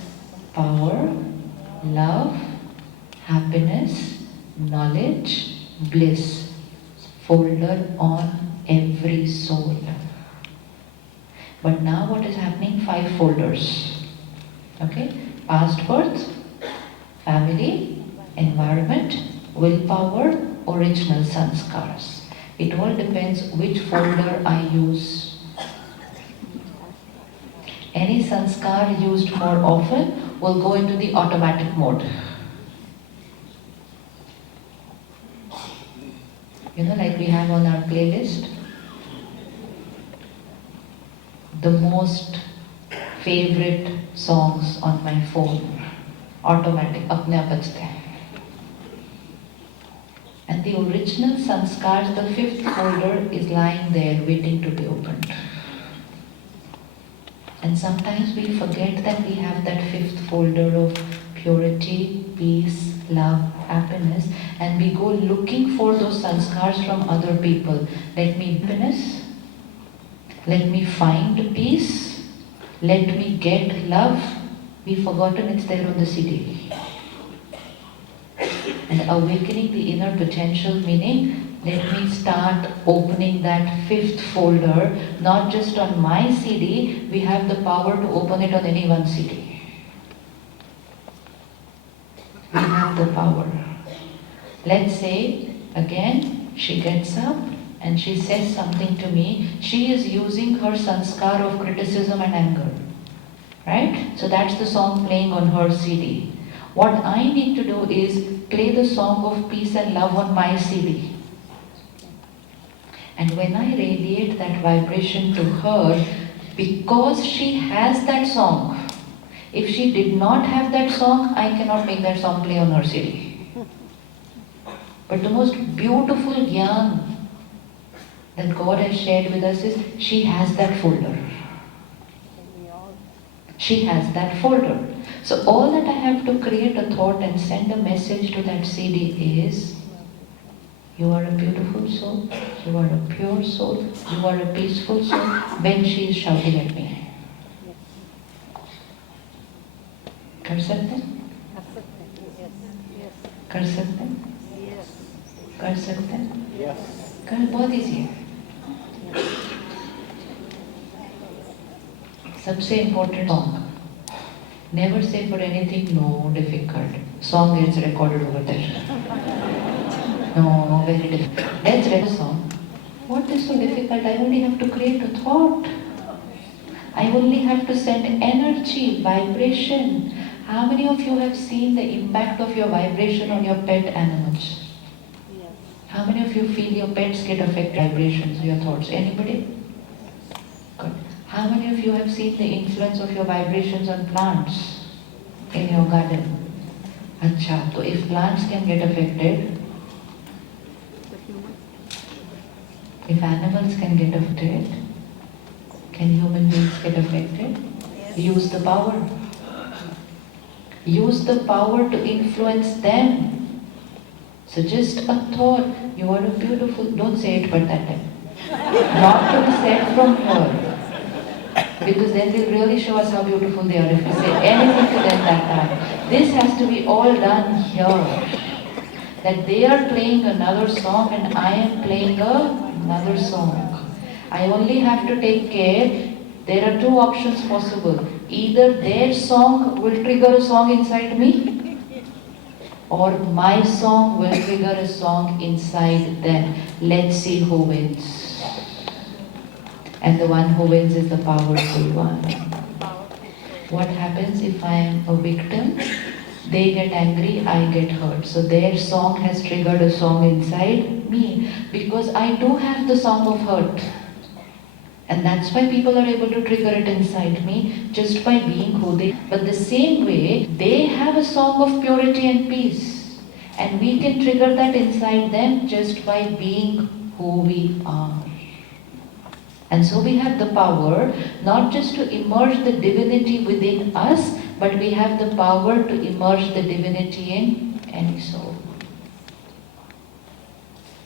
power, love, happiness, knowledge, bliss. Folder on every soul. But now what is happening? 5 folders. Okay? Past birth, family, environment, willpower, original sanskars. It all depends which folder I use. Any sanskar used more often will go into the automatic mode. You know, like we have on our playlist, the most favorite songs on my phone, automatic, apne aap bajte hain. And the original sanskars, the 5th folder is lying there waiting to be opened. And sometimes we forget that we have that 5th folder of purity, peace, love, happiness, and we go looking for those sanskars from other people. Let me happiness, let me find peace, let me get love. We've forgotten it's there on the CD. And awakening the inner potential, meaning let me start opening that 5th folder, not just on my CD, we have the power to open it on any one CD. We have the power. Let's say, again, she gets up and she says something to me. She is using her sanskar of criticism and anger. Right? So that's the song playing on her CD. What I need to do is play the song of peace and love on my CD. And when I radiate that vibration to her, because she has that song, if she did not have that song, I cannot make that song play on her CD. But the most beautiful gyan that God has shared with us is, she has that folder. She has that folder. So all that I have to create a thought and send a message to that CD is, you are a beautiful soul, you are a pure soul, you are a peaceful soul, when she is shouting at me. कर सकते हैं? कर सकते हैं? कर सकते हैं? कर बहुत easy है. सबसे important song. Never say for anything no, difficult. Song gets recorded over there. No, very difficult. Let's read a song. What is so difficult? I only have to create a thought. I only have to send energy, vibration. How many of you have seen the impact of your vibration on your pet animals? How many of you feel your pets get affected by vibrations, your thoughts? Anybody? Good. How many of you have seen the influence of your vibrations on plants in your garden? Acha, so if plants can get affected, if animals can get affected, can human beings get affected? Use the power. Use the power to influence them. So just a thought, you are a beautiful, don't say it but that time. Not to be said from her. Because then they'll really show us how beautiful they are if we say anything to them that time. This has to be all done here. That they are playing another song and I am playing another song. I only have to take care. There are 2 options possible. Either their song will trigger a song inside me, or my song will trigger a song inside them. Let's see who wins. And the one who wins is the powerful one. What happens if I am a victim? They get angry, I get hurt. So their song has triggered a song inside me because I do have the song of hurt. And that's why people are able to trigger it inside me just by being who they are. But the same way, they have a song of purity and peace. And we can trigger that inside them just by being who we are. And so we have the power not just to immerse the divinity within us, but we have the power to immerse the divinity in any soul.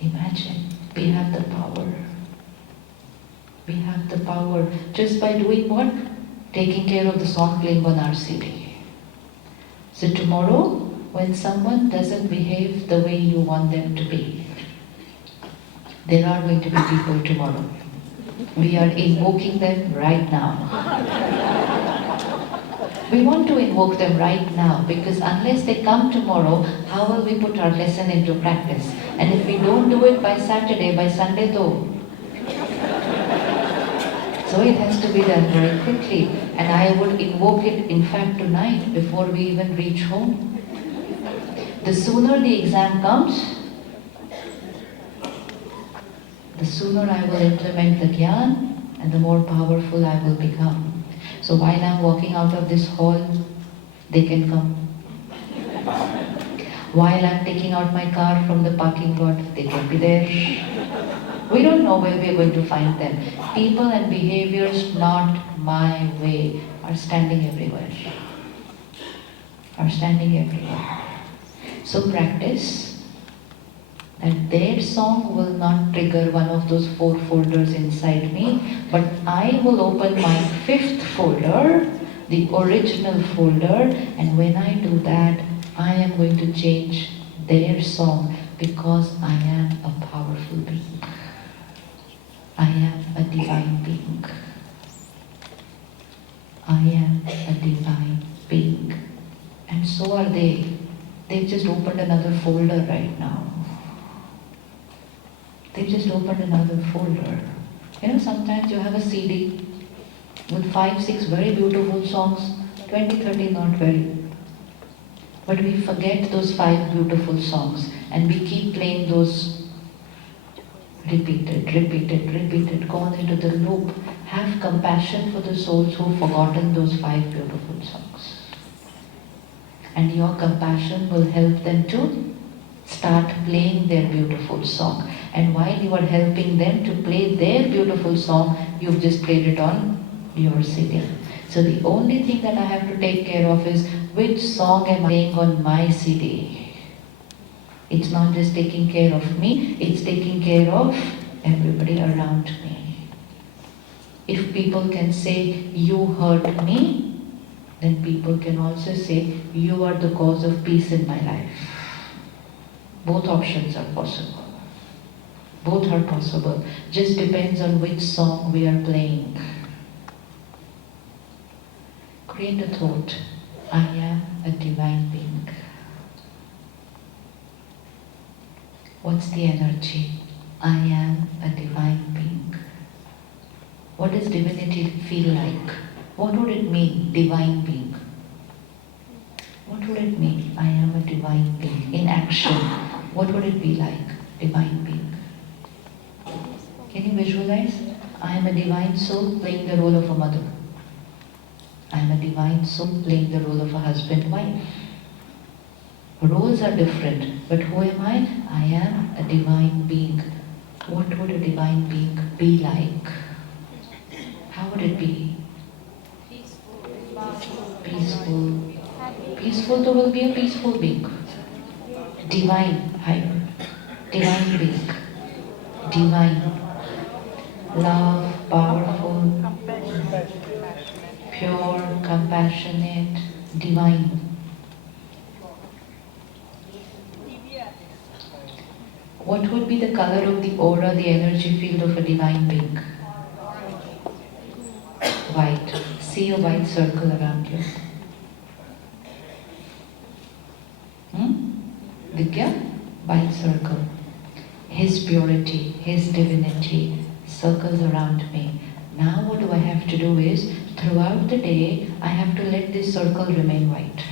Imagine, we have the power. We have the power just by doing what? Taking care of the song playing on our CD. So tomorrow, when someone doesn't behave the way you want them to be, there are going to be people tomorrow. We are invoking them right now. We want to invoke them right now because unless they come tomorrow, how will we put our lesson into practice? And if we don't do it by Saturday, by Sunday though. So it has to be done very quickly. And I would invoke it in fact tonight before we even reach home. The sooner the exam comes, the sooner I will implement the Gyan and the more powerful I will become. So while I'm walking out of this hall, they can come. While I'm taking out my car from the parking lot, they can be there. We don't know where we are going to find them. People and behaviors not my way are standing everywhere. Are standing everywhere. So practice that their song will not trigger one of those 4 folders inside me, but I will open my 5th folder, the original folder, and when I do that, I am going to change their song because I am a powerful being. I am a divine being. I am a divine being. And so are they. They've just opened another folder right now. They've just opened another folder. You know, sometimes you have a CD with 5, 6 very beautiful songs, 20, 30 not very. But we forget those 5 beautiful songs and we keep playing those repeated, gone into the loop. Have compassion for the souls who've forgotten those 5 beautiful songs. And your compassion will help them to start playing their beautiful song. And while you are helping them to play their beautiful song, you've just played it on your CD. So the only thing that I have to take care of is which song am I playing on my CD. It's not just taking care of me, it's taking care of everybody around me. If people can say, you hurt me, then people can also say, you are the cause of peace in my life. Both options are possible. Both are possible. Just depends on which song we are playing. Create a thought. I am a divine being. What's the energy? I am a divine being. What does divinity feel like? What would it mean, divine being? What would it mean, I am a divine being? In action, what would it be like, divine being? Can you visualize? I am a divine soul playing the role of a mother. I am a divine soul playing the role of a husband, wife. Roles are different, but who am I? I am a divine being. What would a divine being be like? How would it be? Peaceful. Peaceful to will be a peaceful being. Divine, higher. Divine being. Divine. Love, powerful, pure, compassionate, divine. What would be the color of the aura, the energy field of a divine being? White. See a white circle around you. Vidya? White circle. His purity, His divinity circles around me. Now what do I have to do is throughout the day, I have to let this circle remain white.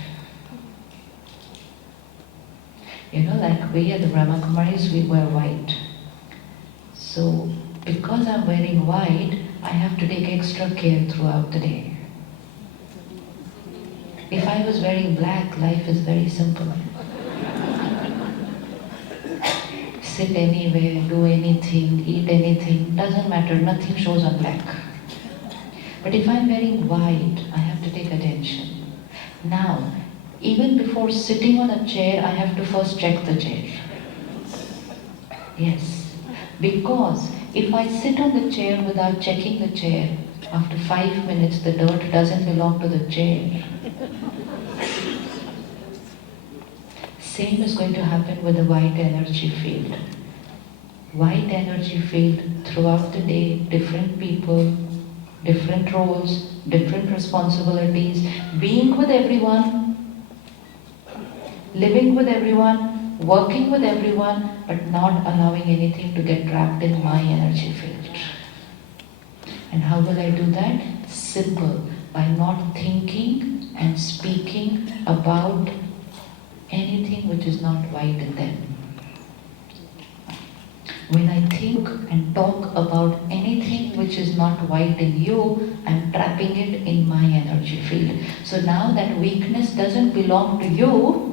Like we at the Brahma Kumaris, we wear white. So, because I'm wearing white, I have to take extra care throughout the day. If I was wearing black, life is very simple. Sit anywhere, do anything, eat anything, doesn't matter, nothing shows on black. But if I'm wearing white, I have to take attention. Now, even before sitting on a chair, I have to first check the chair. Yes, because if I sit on the chair without checking the chair, after 5 minutes the dirt doesn't belong to the chair. Same is going to happen with the white energy field. White energy field throughout the day, different people, different roles, different responsibilities, being with everyone, living with everyone, working with everyone, but not allowing anything to get trapped in my energy field. And how will I do that? Simple, by not thinking and speaking about anything which is not white in them. When I think and talk about anything which is not white in you, I'm trapping it in my energy field. So now that weakness doesn't belong to you,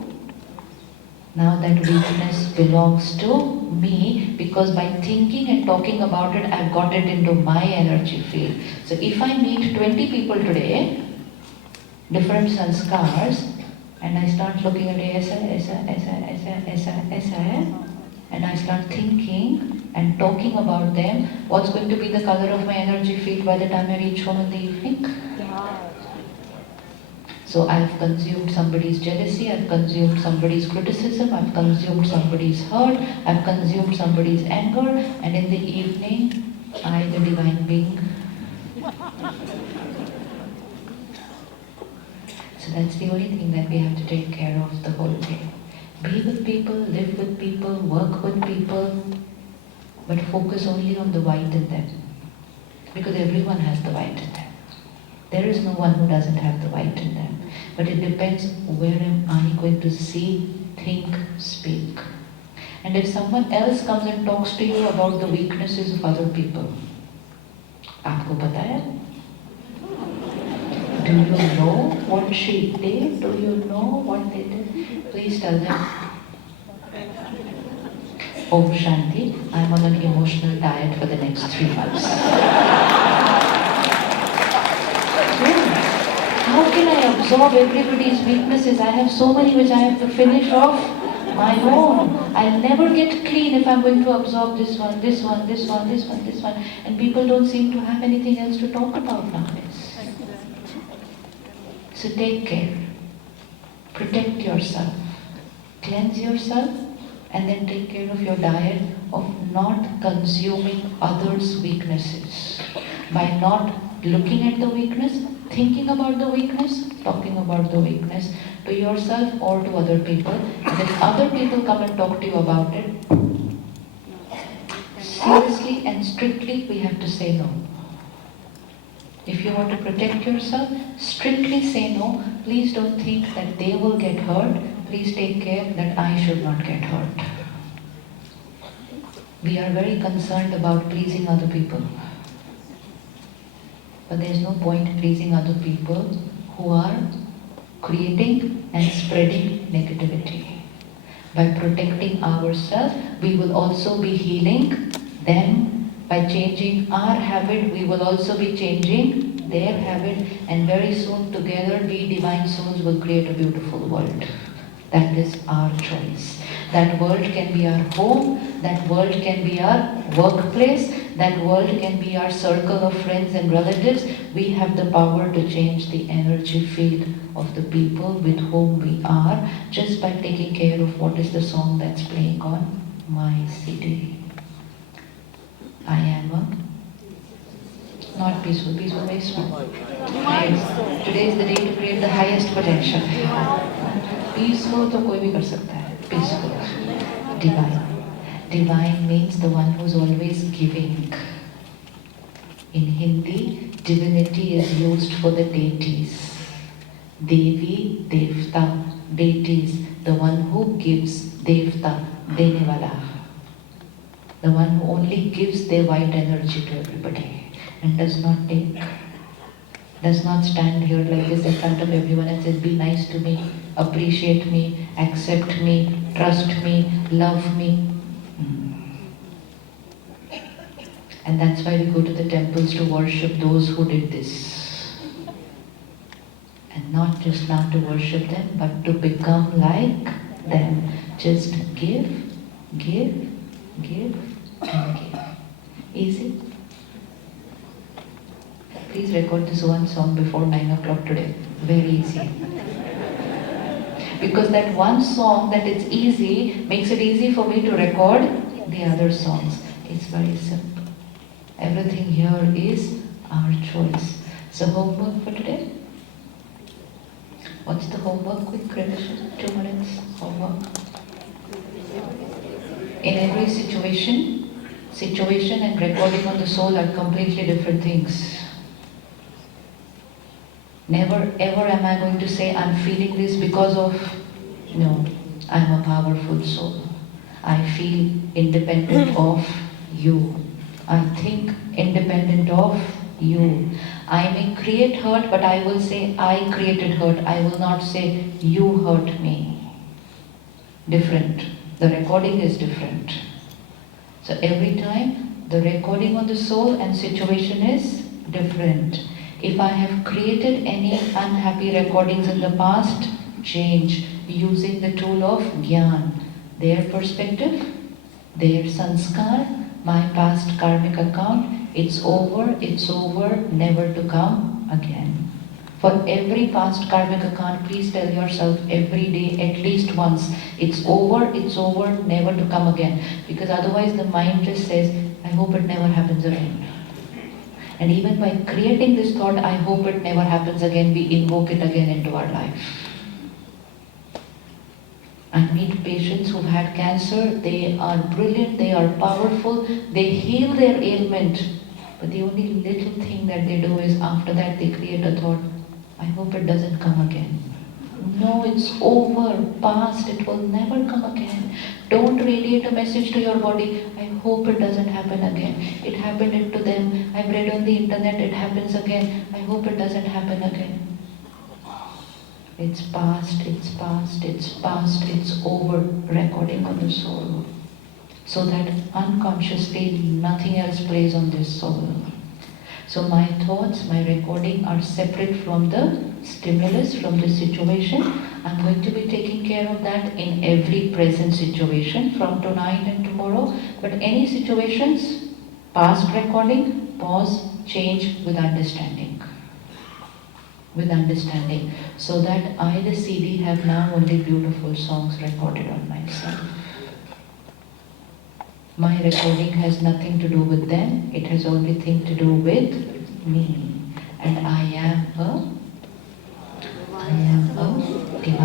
now that weakness belongs to me, because by thinking and talking about it, I've got it into my energy field. So if I meet 20 people today, different sanskars, and I start looking at and I start thinking and talking about them, what's going to be the color of my energy field by the time I reach home in the evening? So I've consumed somebody's jealousy, I've consumed somebody's criticism, I've consumed somebody's hurt, I've consumed somebody's anger, and in the evening, I, the divine being. So that's the only thing that we have to take care of the whole day. Be with people, live with people, work with people, but focus only on the white in them. Because everyone has the white in them. There is no one who doesn't have the white in them. But it depends, where am I going to see, think, speak. And if someone else comes and talks to you about the weaknesses of other people, aapko pata hai? Do you know what she did? Do you know what they did? Please tell them. Om Shanti, I'm on an emotional diet for the next 3 months. How can I absorb everybody's weaknesses? I have so many which I have to finish off my own. I'll never get clean if I'm going to absorb this one, this one, this one, this one, this one. And people don't seem to have anything else to talk about nowadays. So take care. Protect yourself. Cleanse yourself, and then take care of your diet of not consuming others' weaknesses. By not looking at the weakness, thinking about the weakness, talking about the weakness to yourself or to other people. And when other people come and talk to you about it, seriously and strictly we have to say no. If you want to protect yourself, strictly say no. Please don't think that they will get hurt. Please take care that I should not get hurt. We are very concerned about pleasing other people. But there is no point pleasing other people who are creating and spreading negativity. By protecting ourselves, we will also be healing them. By changing our habit, we will also be changing their habit, and very soon together we divine souls will create a beautiful world. That is our choice. That world can be our home, that world can be our workplace, that world can be our circle of friends and relatives. We have the power to change the energy field of the people with whom we are, just by taking care of what is the song that's playing on my CD. I am a not peaceful, peaceful, very small. Today is the day to create the highest potential. Peaceful तो कोई भी कर सकता है. Peaceful, divine. Divine means the one who's always giving. In Hindi, divinity is used for the deities. Devi, Devta, deities, the one who gives, Devta, dene wala. The one who only gives their white energy to everybody and does not take. Does not stand here like this in front of everyone and says, be nice to me, appreciate me, accept me, trust me, love me. And that's why we go to the temples to worship those who did this. And not just now to worship them, but to become like them. Just give, give, give, and give. Easy? Please record this one song before 9 o'clock today. Very easy. Because that one song that it's easy makes it easy for me to record the other songs. It's very simple. Everything here is our choice. So homework for today? What's the homework? Quick revision. 2 minutes homework. In every situation and recording on the soul are completely different things. Never ever am I going to say I'm feeling this because of, no, I'm a powerful soul. I feel independent of you. I think independent of you. I may create hurt, but I will say I created hurt. I will not say you hurt me. Different. The recording is different. So every time the recording on the soul and situation is different. If I have created any unhappy recordings in the past, change using the tool of Gyan. Their perspective, their sanskar, my past karmic account, it's over, never to come again. For every past karmic account, please tell yourself every day at least once, it's over, never to come again. Because otherwise the mind just says, I hope it never happens again. And even by creating this thought, I hope it never happens again, we invoke it again into our life. I meet patients who've had cancer, they are brilliant, they are powerful, they heal their ailment. But the only little thing that they do is after that they create a thought, I hope it doesn't come again. No, it's over, past, it will never come again. Don't radiate a message to your body, I hope it doesn't happen again. It happened to them, I've read on the internet, it happens again, I hope it doesn't happen again. It's past, it's over, recording on the soul. So that unconsciously nothing else plays on this soul. So my thoughts, my recording are separate from the stimulus, from the situation. I'm going to be taking care of that in every present situation from tonight and tomorrow. But any situations, past recording, pause, change with understanding. With understanding. So that I, the CD, have now only beautiful songs recorded on myself. My recording has nothing to do with them, it has only thing to do with me. And I am a divine being.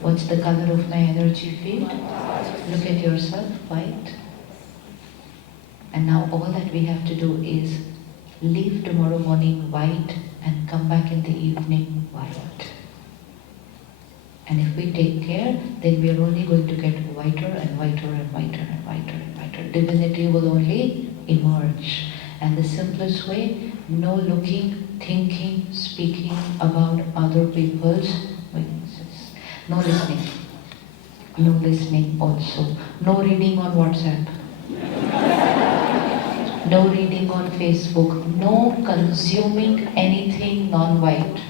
What's the color of my energy field? Look at yourself, white. And now all that we have to do is leave tomorrow morning white and come back in the evening white. And if we take care, then we are only going to get whiter and whiter and whiter and whiter and whiter. Divinity will only emerge. And the simplest way, no looking, thinking, speaking about other people's weaknesses. No listening. No listening also. No reading on WhatsApp. No reading on Facebook. No consuming anything non-white.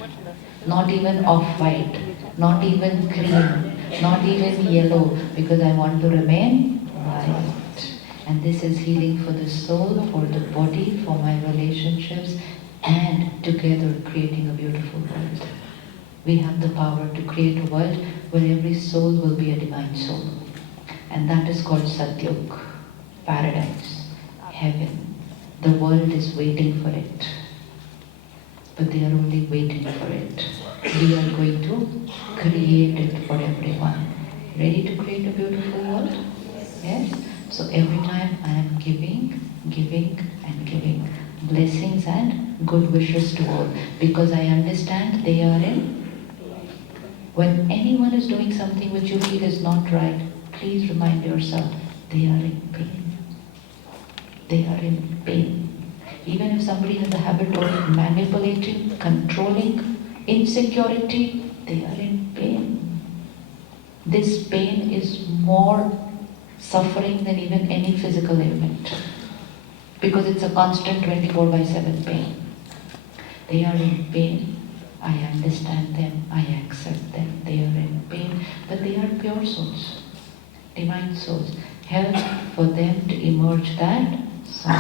Not even off-white. Not even green, not even yellow, because I want to remain white. And this is healing for the soul, for the body, for my relationships, and together creating a beautiful world. We have the power to create a world where every soul will be a divine soul. And that is called Satyug, paradise, heaven. The world is waiting for it. But they are only waiting for it. We are going to create it for everyone. Ready to create a beautiful world? Yes? So every time I am giving, giving and giving. blessings and good wishes to all, because I understand they are in. When anyone is doing something which you feel is not right, please remind yourself they are in pain. They are in pain. Even if somebody is in the habit of manipulating, controlling, insecurity, they are in pain. This pain is more suffering than even any physical ailment, because it's a constant 24/7 pain. They are in pain. I understand them. I accept them. They are in pain, but they are pure souls, divine souls. Help for them to emerge that soul.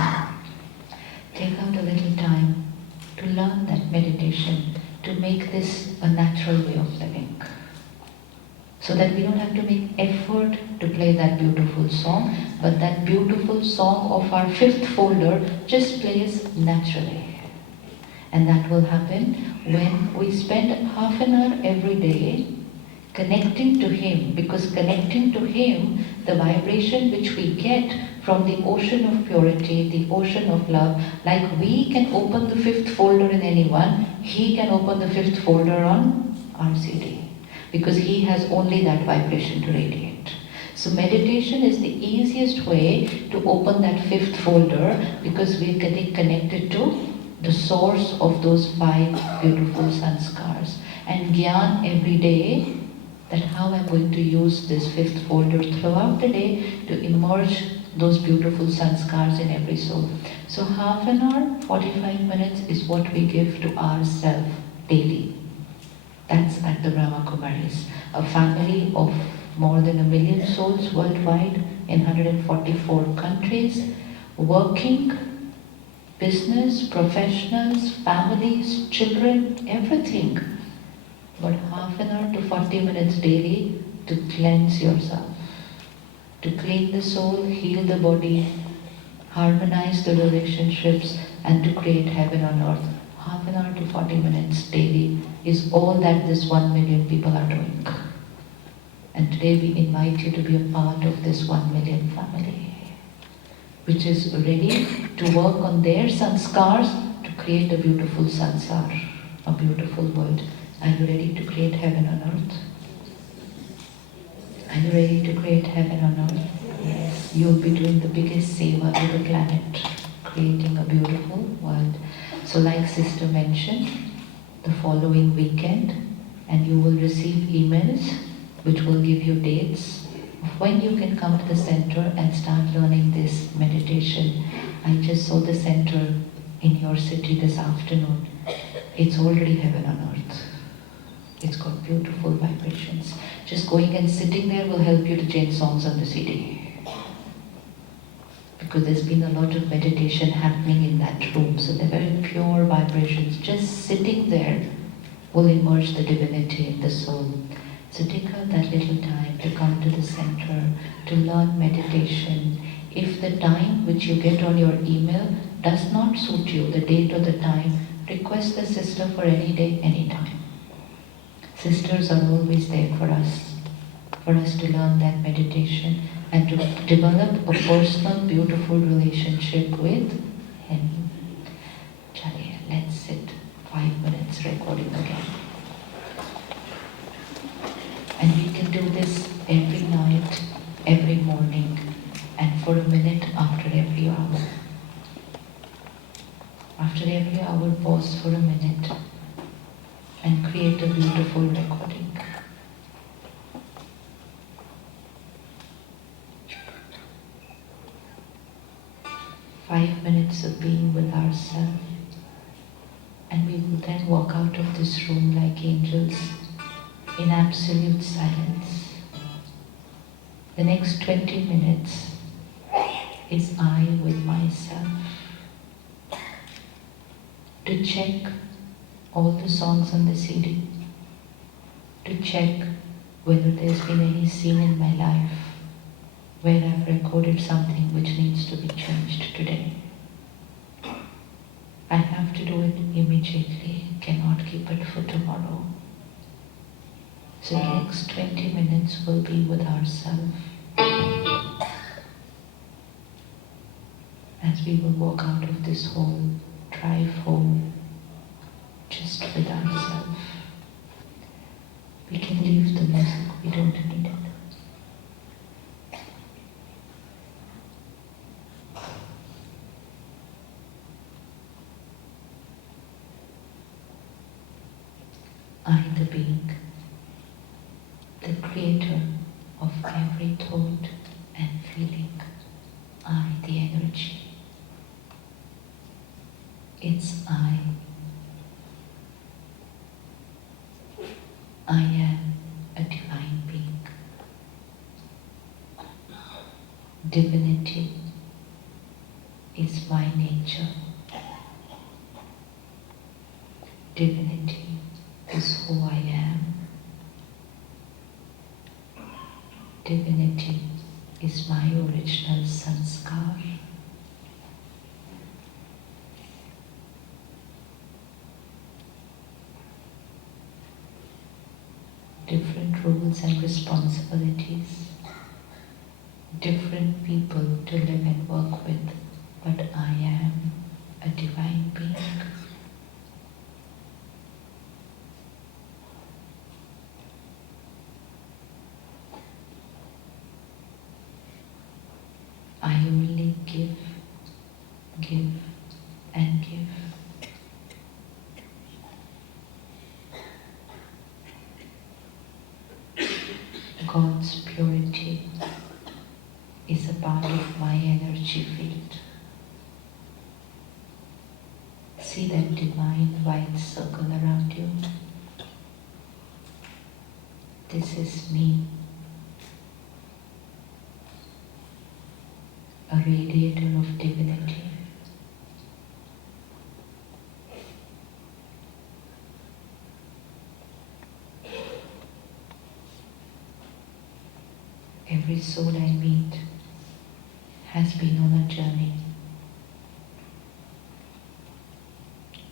Take out a little time to learn that meditation, to make this a natural way of living, so that we don't have to make effort to play that beautiful song, but that beautiful song of our fifth folder just plays naturally. And that will happen when we spend half an hour every day connecting to Him, because connecting to Him, the vibration which we get from the ocean of purity, the ocean of love, like we can open the fifth folder in anyone, He can open the fifth folder on our CD, because He has only that vibration to radiate. So meditation is the easiest way to open that fifth folder, because we're getting connected to the source of those 5 beautiful sanskars. And Gyan every day, that how I'm going to use this fifth folder throughout the day to emerge those beautiful sanskars in every soul. So half an hour, 45 minutes is what we give to ourselves daily. That's at the Brahma Kumaris, a family of more than 1 million souls worldwide in 144 countries, working, business, professionals, families, children, everything. But half an hour to 40 minutes daily to cleanse yourself, to clean the soul, heal the body, harmonize the relationships, and to create heaven on earth. Half an hour to 40 minutes daily is all that this 1 million people are doing. And today we invite you to be a part of this 1 million family, which is ready to work on their sanskars to create a beautiful sansar, a beautiful world. Are you ready to create heaven on earth? Are you ready to create heaven on earth? Yes. You'll be doing the biggest seva to the planet, creating a beautiful world. So like Sister mentioned, the following weekend, and you will receive emails which will give you dates of when you can come to the center and start learning this meditation. I just saw the center in your city this afternoon. It's already heaven on earth. It's got beautiful vibrations. Just going and sitting there will help you to change songs on the CD. Because there's been a lot of meditation happening in that room. So they're very pure vibrations. Just sitting there will emerge the divinity in the soul. So take out that little time to come to the center, to learn meditation. If the time which you get on your email does not suit you, the date or the time, request the sister for any day, any time. Sisters are always there for us to learn that meditation and to develop a personal, beautiful relationship with Him. Chaliye, let's sit 5 minutes recording again. And we can do this every night, every morning, and for a minute after every hour. After every hour, pause for a minute and create a beautiful recording. Five minutes of being with ourselves, and we will then walk out of this room like angels in absolute silence. The next 20 minutes is I with myself, to check all the songs on the CD, to check whether there's been any scene in my life where I've recorded something which needs to be changed today. I have to do it immediately, cannot keep it for tomorrow. So the next 20 minutes will be with ourselves. as we will walk out of this hall, drive home just with ourselves. We can leave the music, we don't need it. I, the being, the creator of every thought and feeling. I, the energy. It's I. I am a divine being. Divinity is my nature. Divinity is who I am. Divinity is my original sanskar. Different roles and responsibilities, different people to live and work with, but I am a divine being. I only give, and give. God's purity is a part of my energy field. See that divine white circle around you? This is me, a radiator of divinity. Every soul I meet has been on a journey,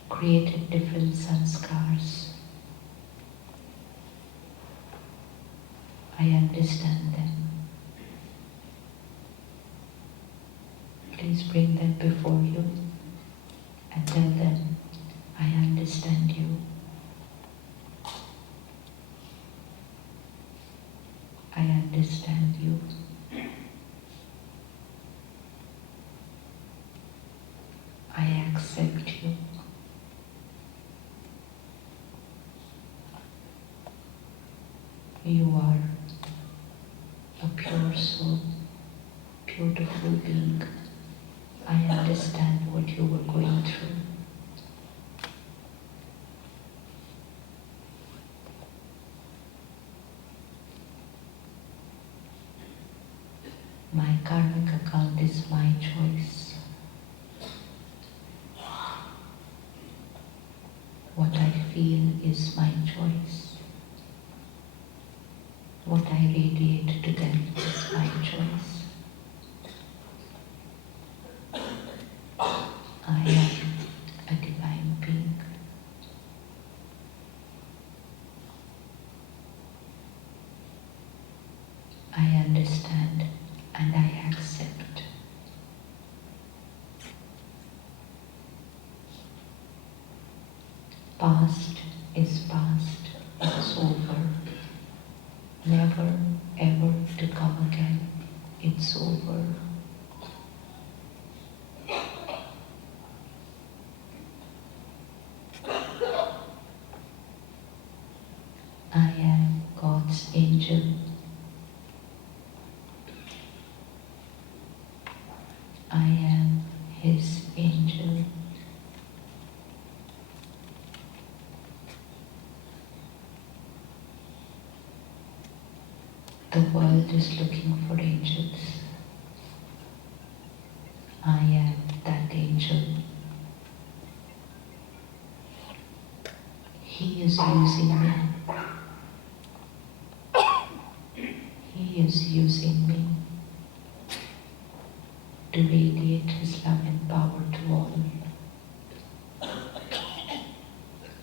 created different sanskars. I understand them. Please bring them before you and tell them, I understand you. I understand you. I accept you. You are a pure soul, beautiful being. I understand what you were going through. My karmic account is my choice. What I feel is my choice. What I radiate to them is my choice. I am a divine being. I understand and I accept. Past is past, it's over. Never ever to come again, it's over. I am God's angel. I am His angel. The world is looking for angels. I am that angel. He is using me. He is using me to radiate His love and power to all.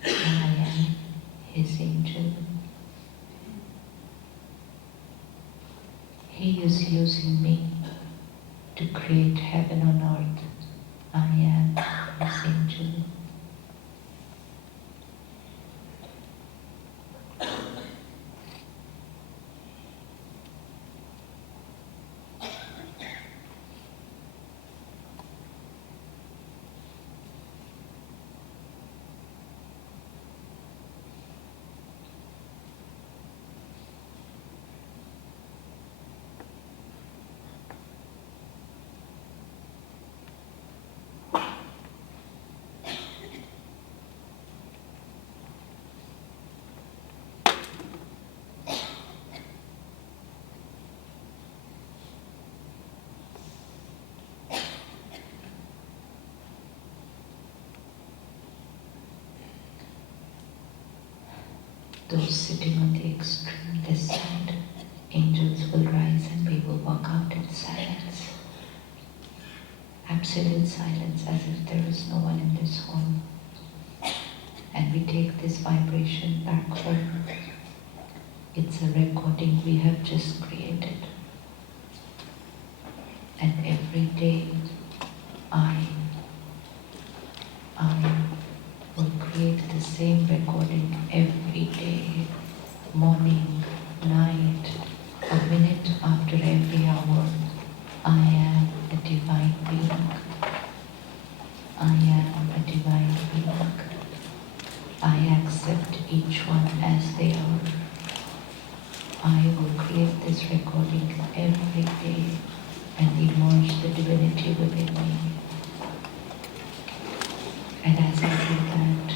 I am His angel. He is using me to to create heaven on earth. I am this angel. Those sitting on the extreme this side, angels will rise and we will walk out in silence. Absolute silence, as if there is no one in this hall. And we take this vibration back home. It's a recording we have just created. And every day, I will create the same recording every day, morning, night, a minute after every hour. I am a divine being. I am a divine being. I accept each one as they are. I will create this recording every day and immerse the divinity within me. And as I do that,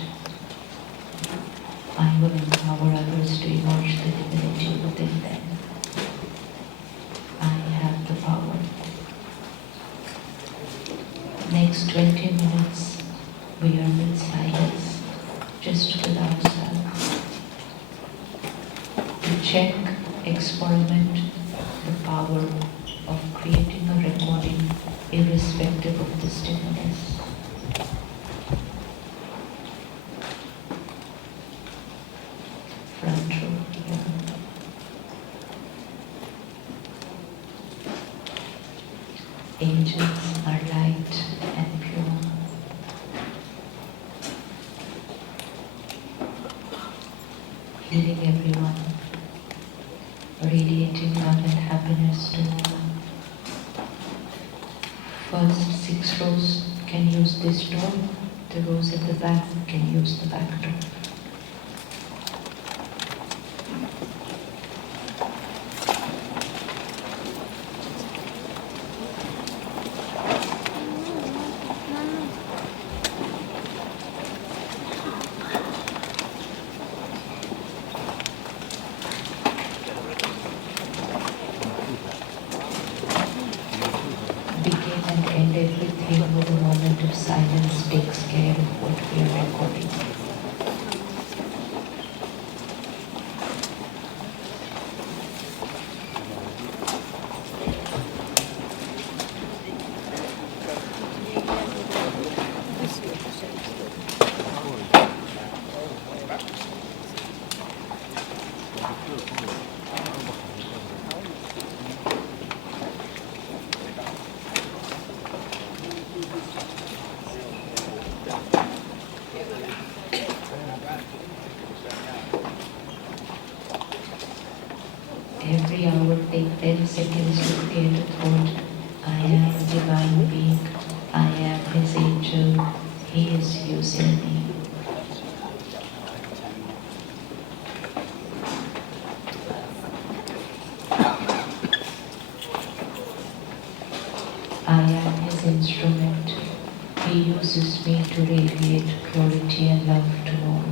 I will empower others to immerse the divinity within them. I have the power. Next 20 minutes, we are in silence, just with ourselves. To check, experiment the power of creating a recording irrespective of the stimulus. Front row here. Angels are light and pure. Healing everyone, radiating love and happiness to all. First 6 rows can use this door, the rows at the back can use the back door. Begin and end everything with a moment of silence takes care of what we are recording. Every hour take 10 seconds to create a thought. I am a divine being. I am his angel. He is using me. I am his instrument. He uses me to radiate purity and love to all.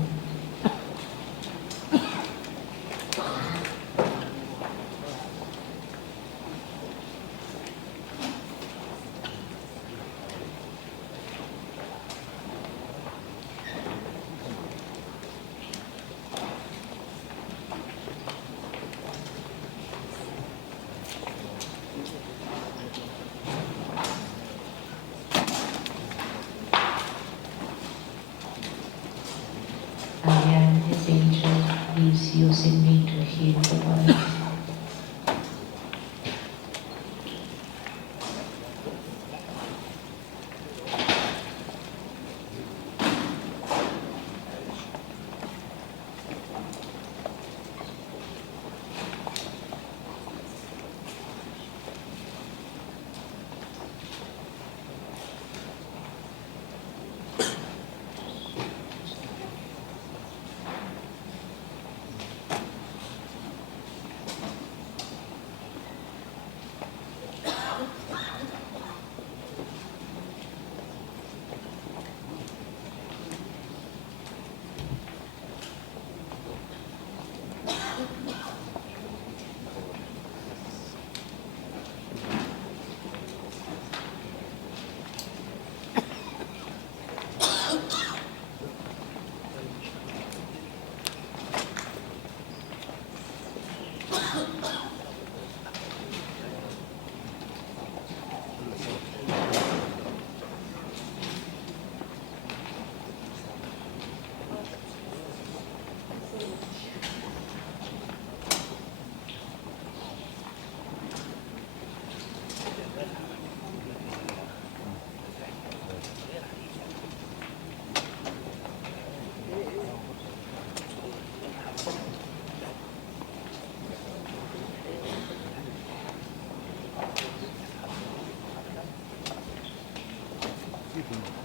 Keep him.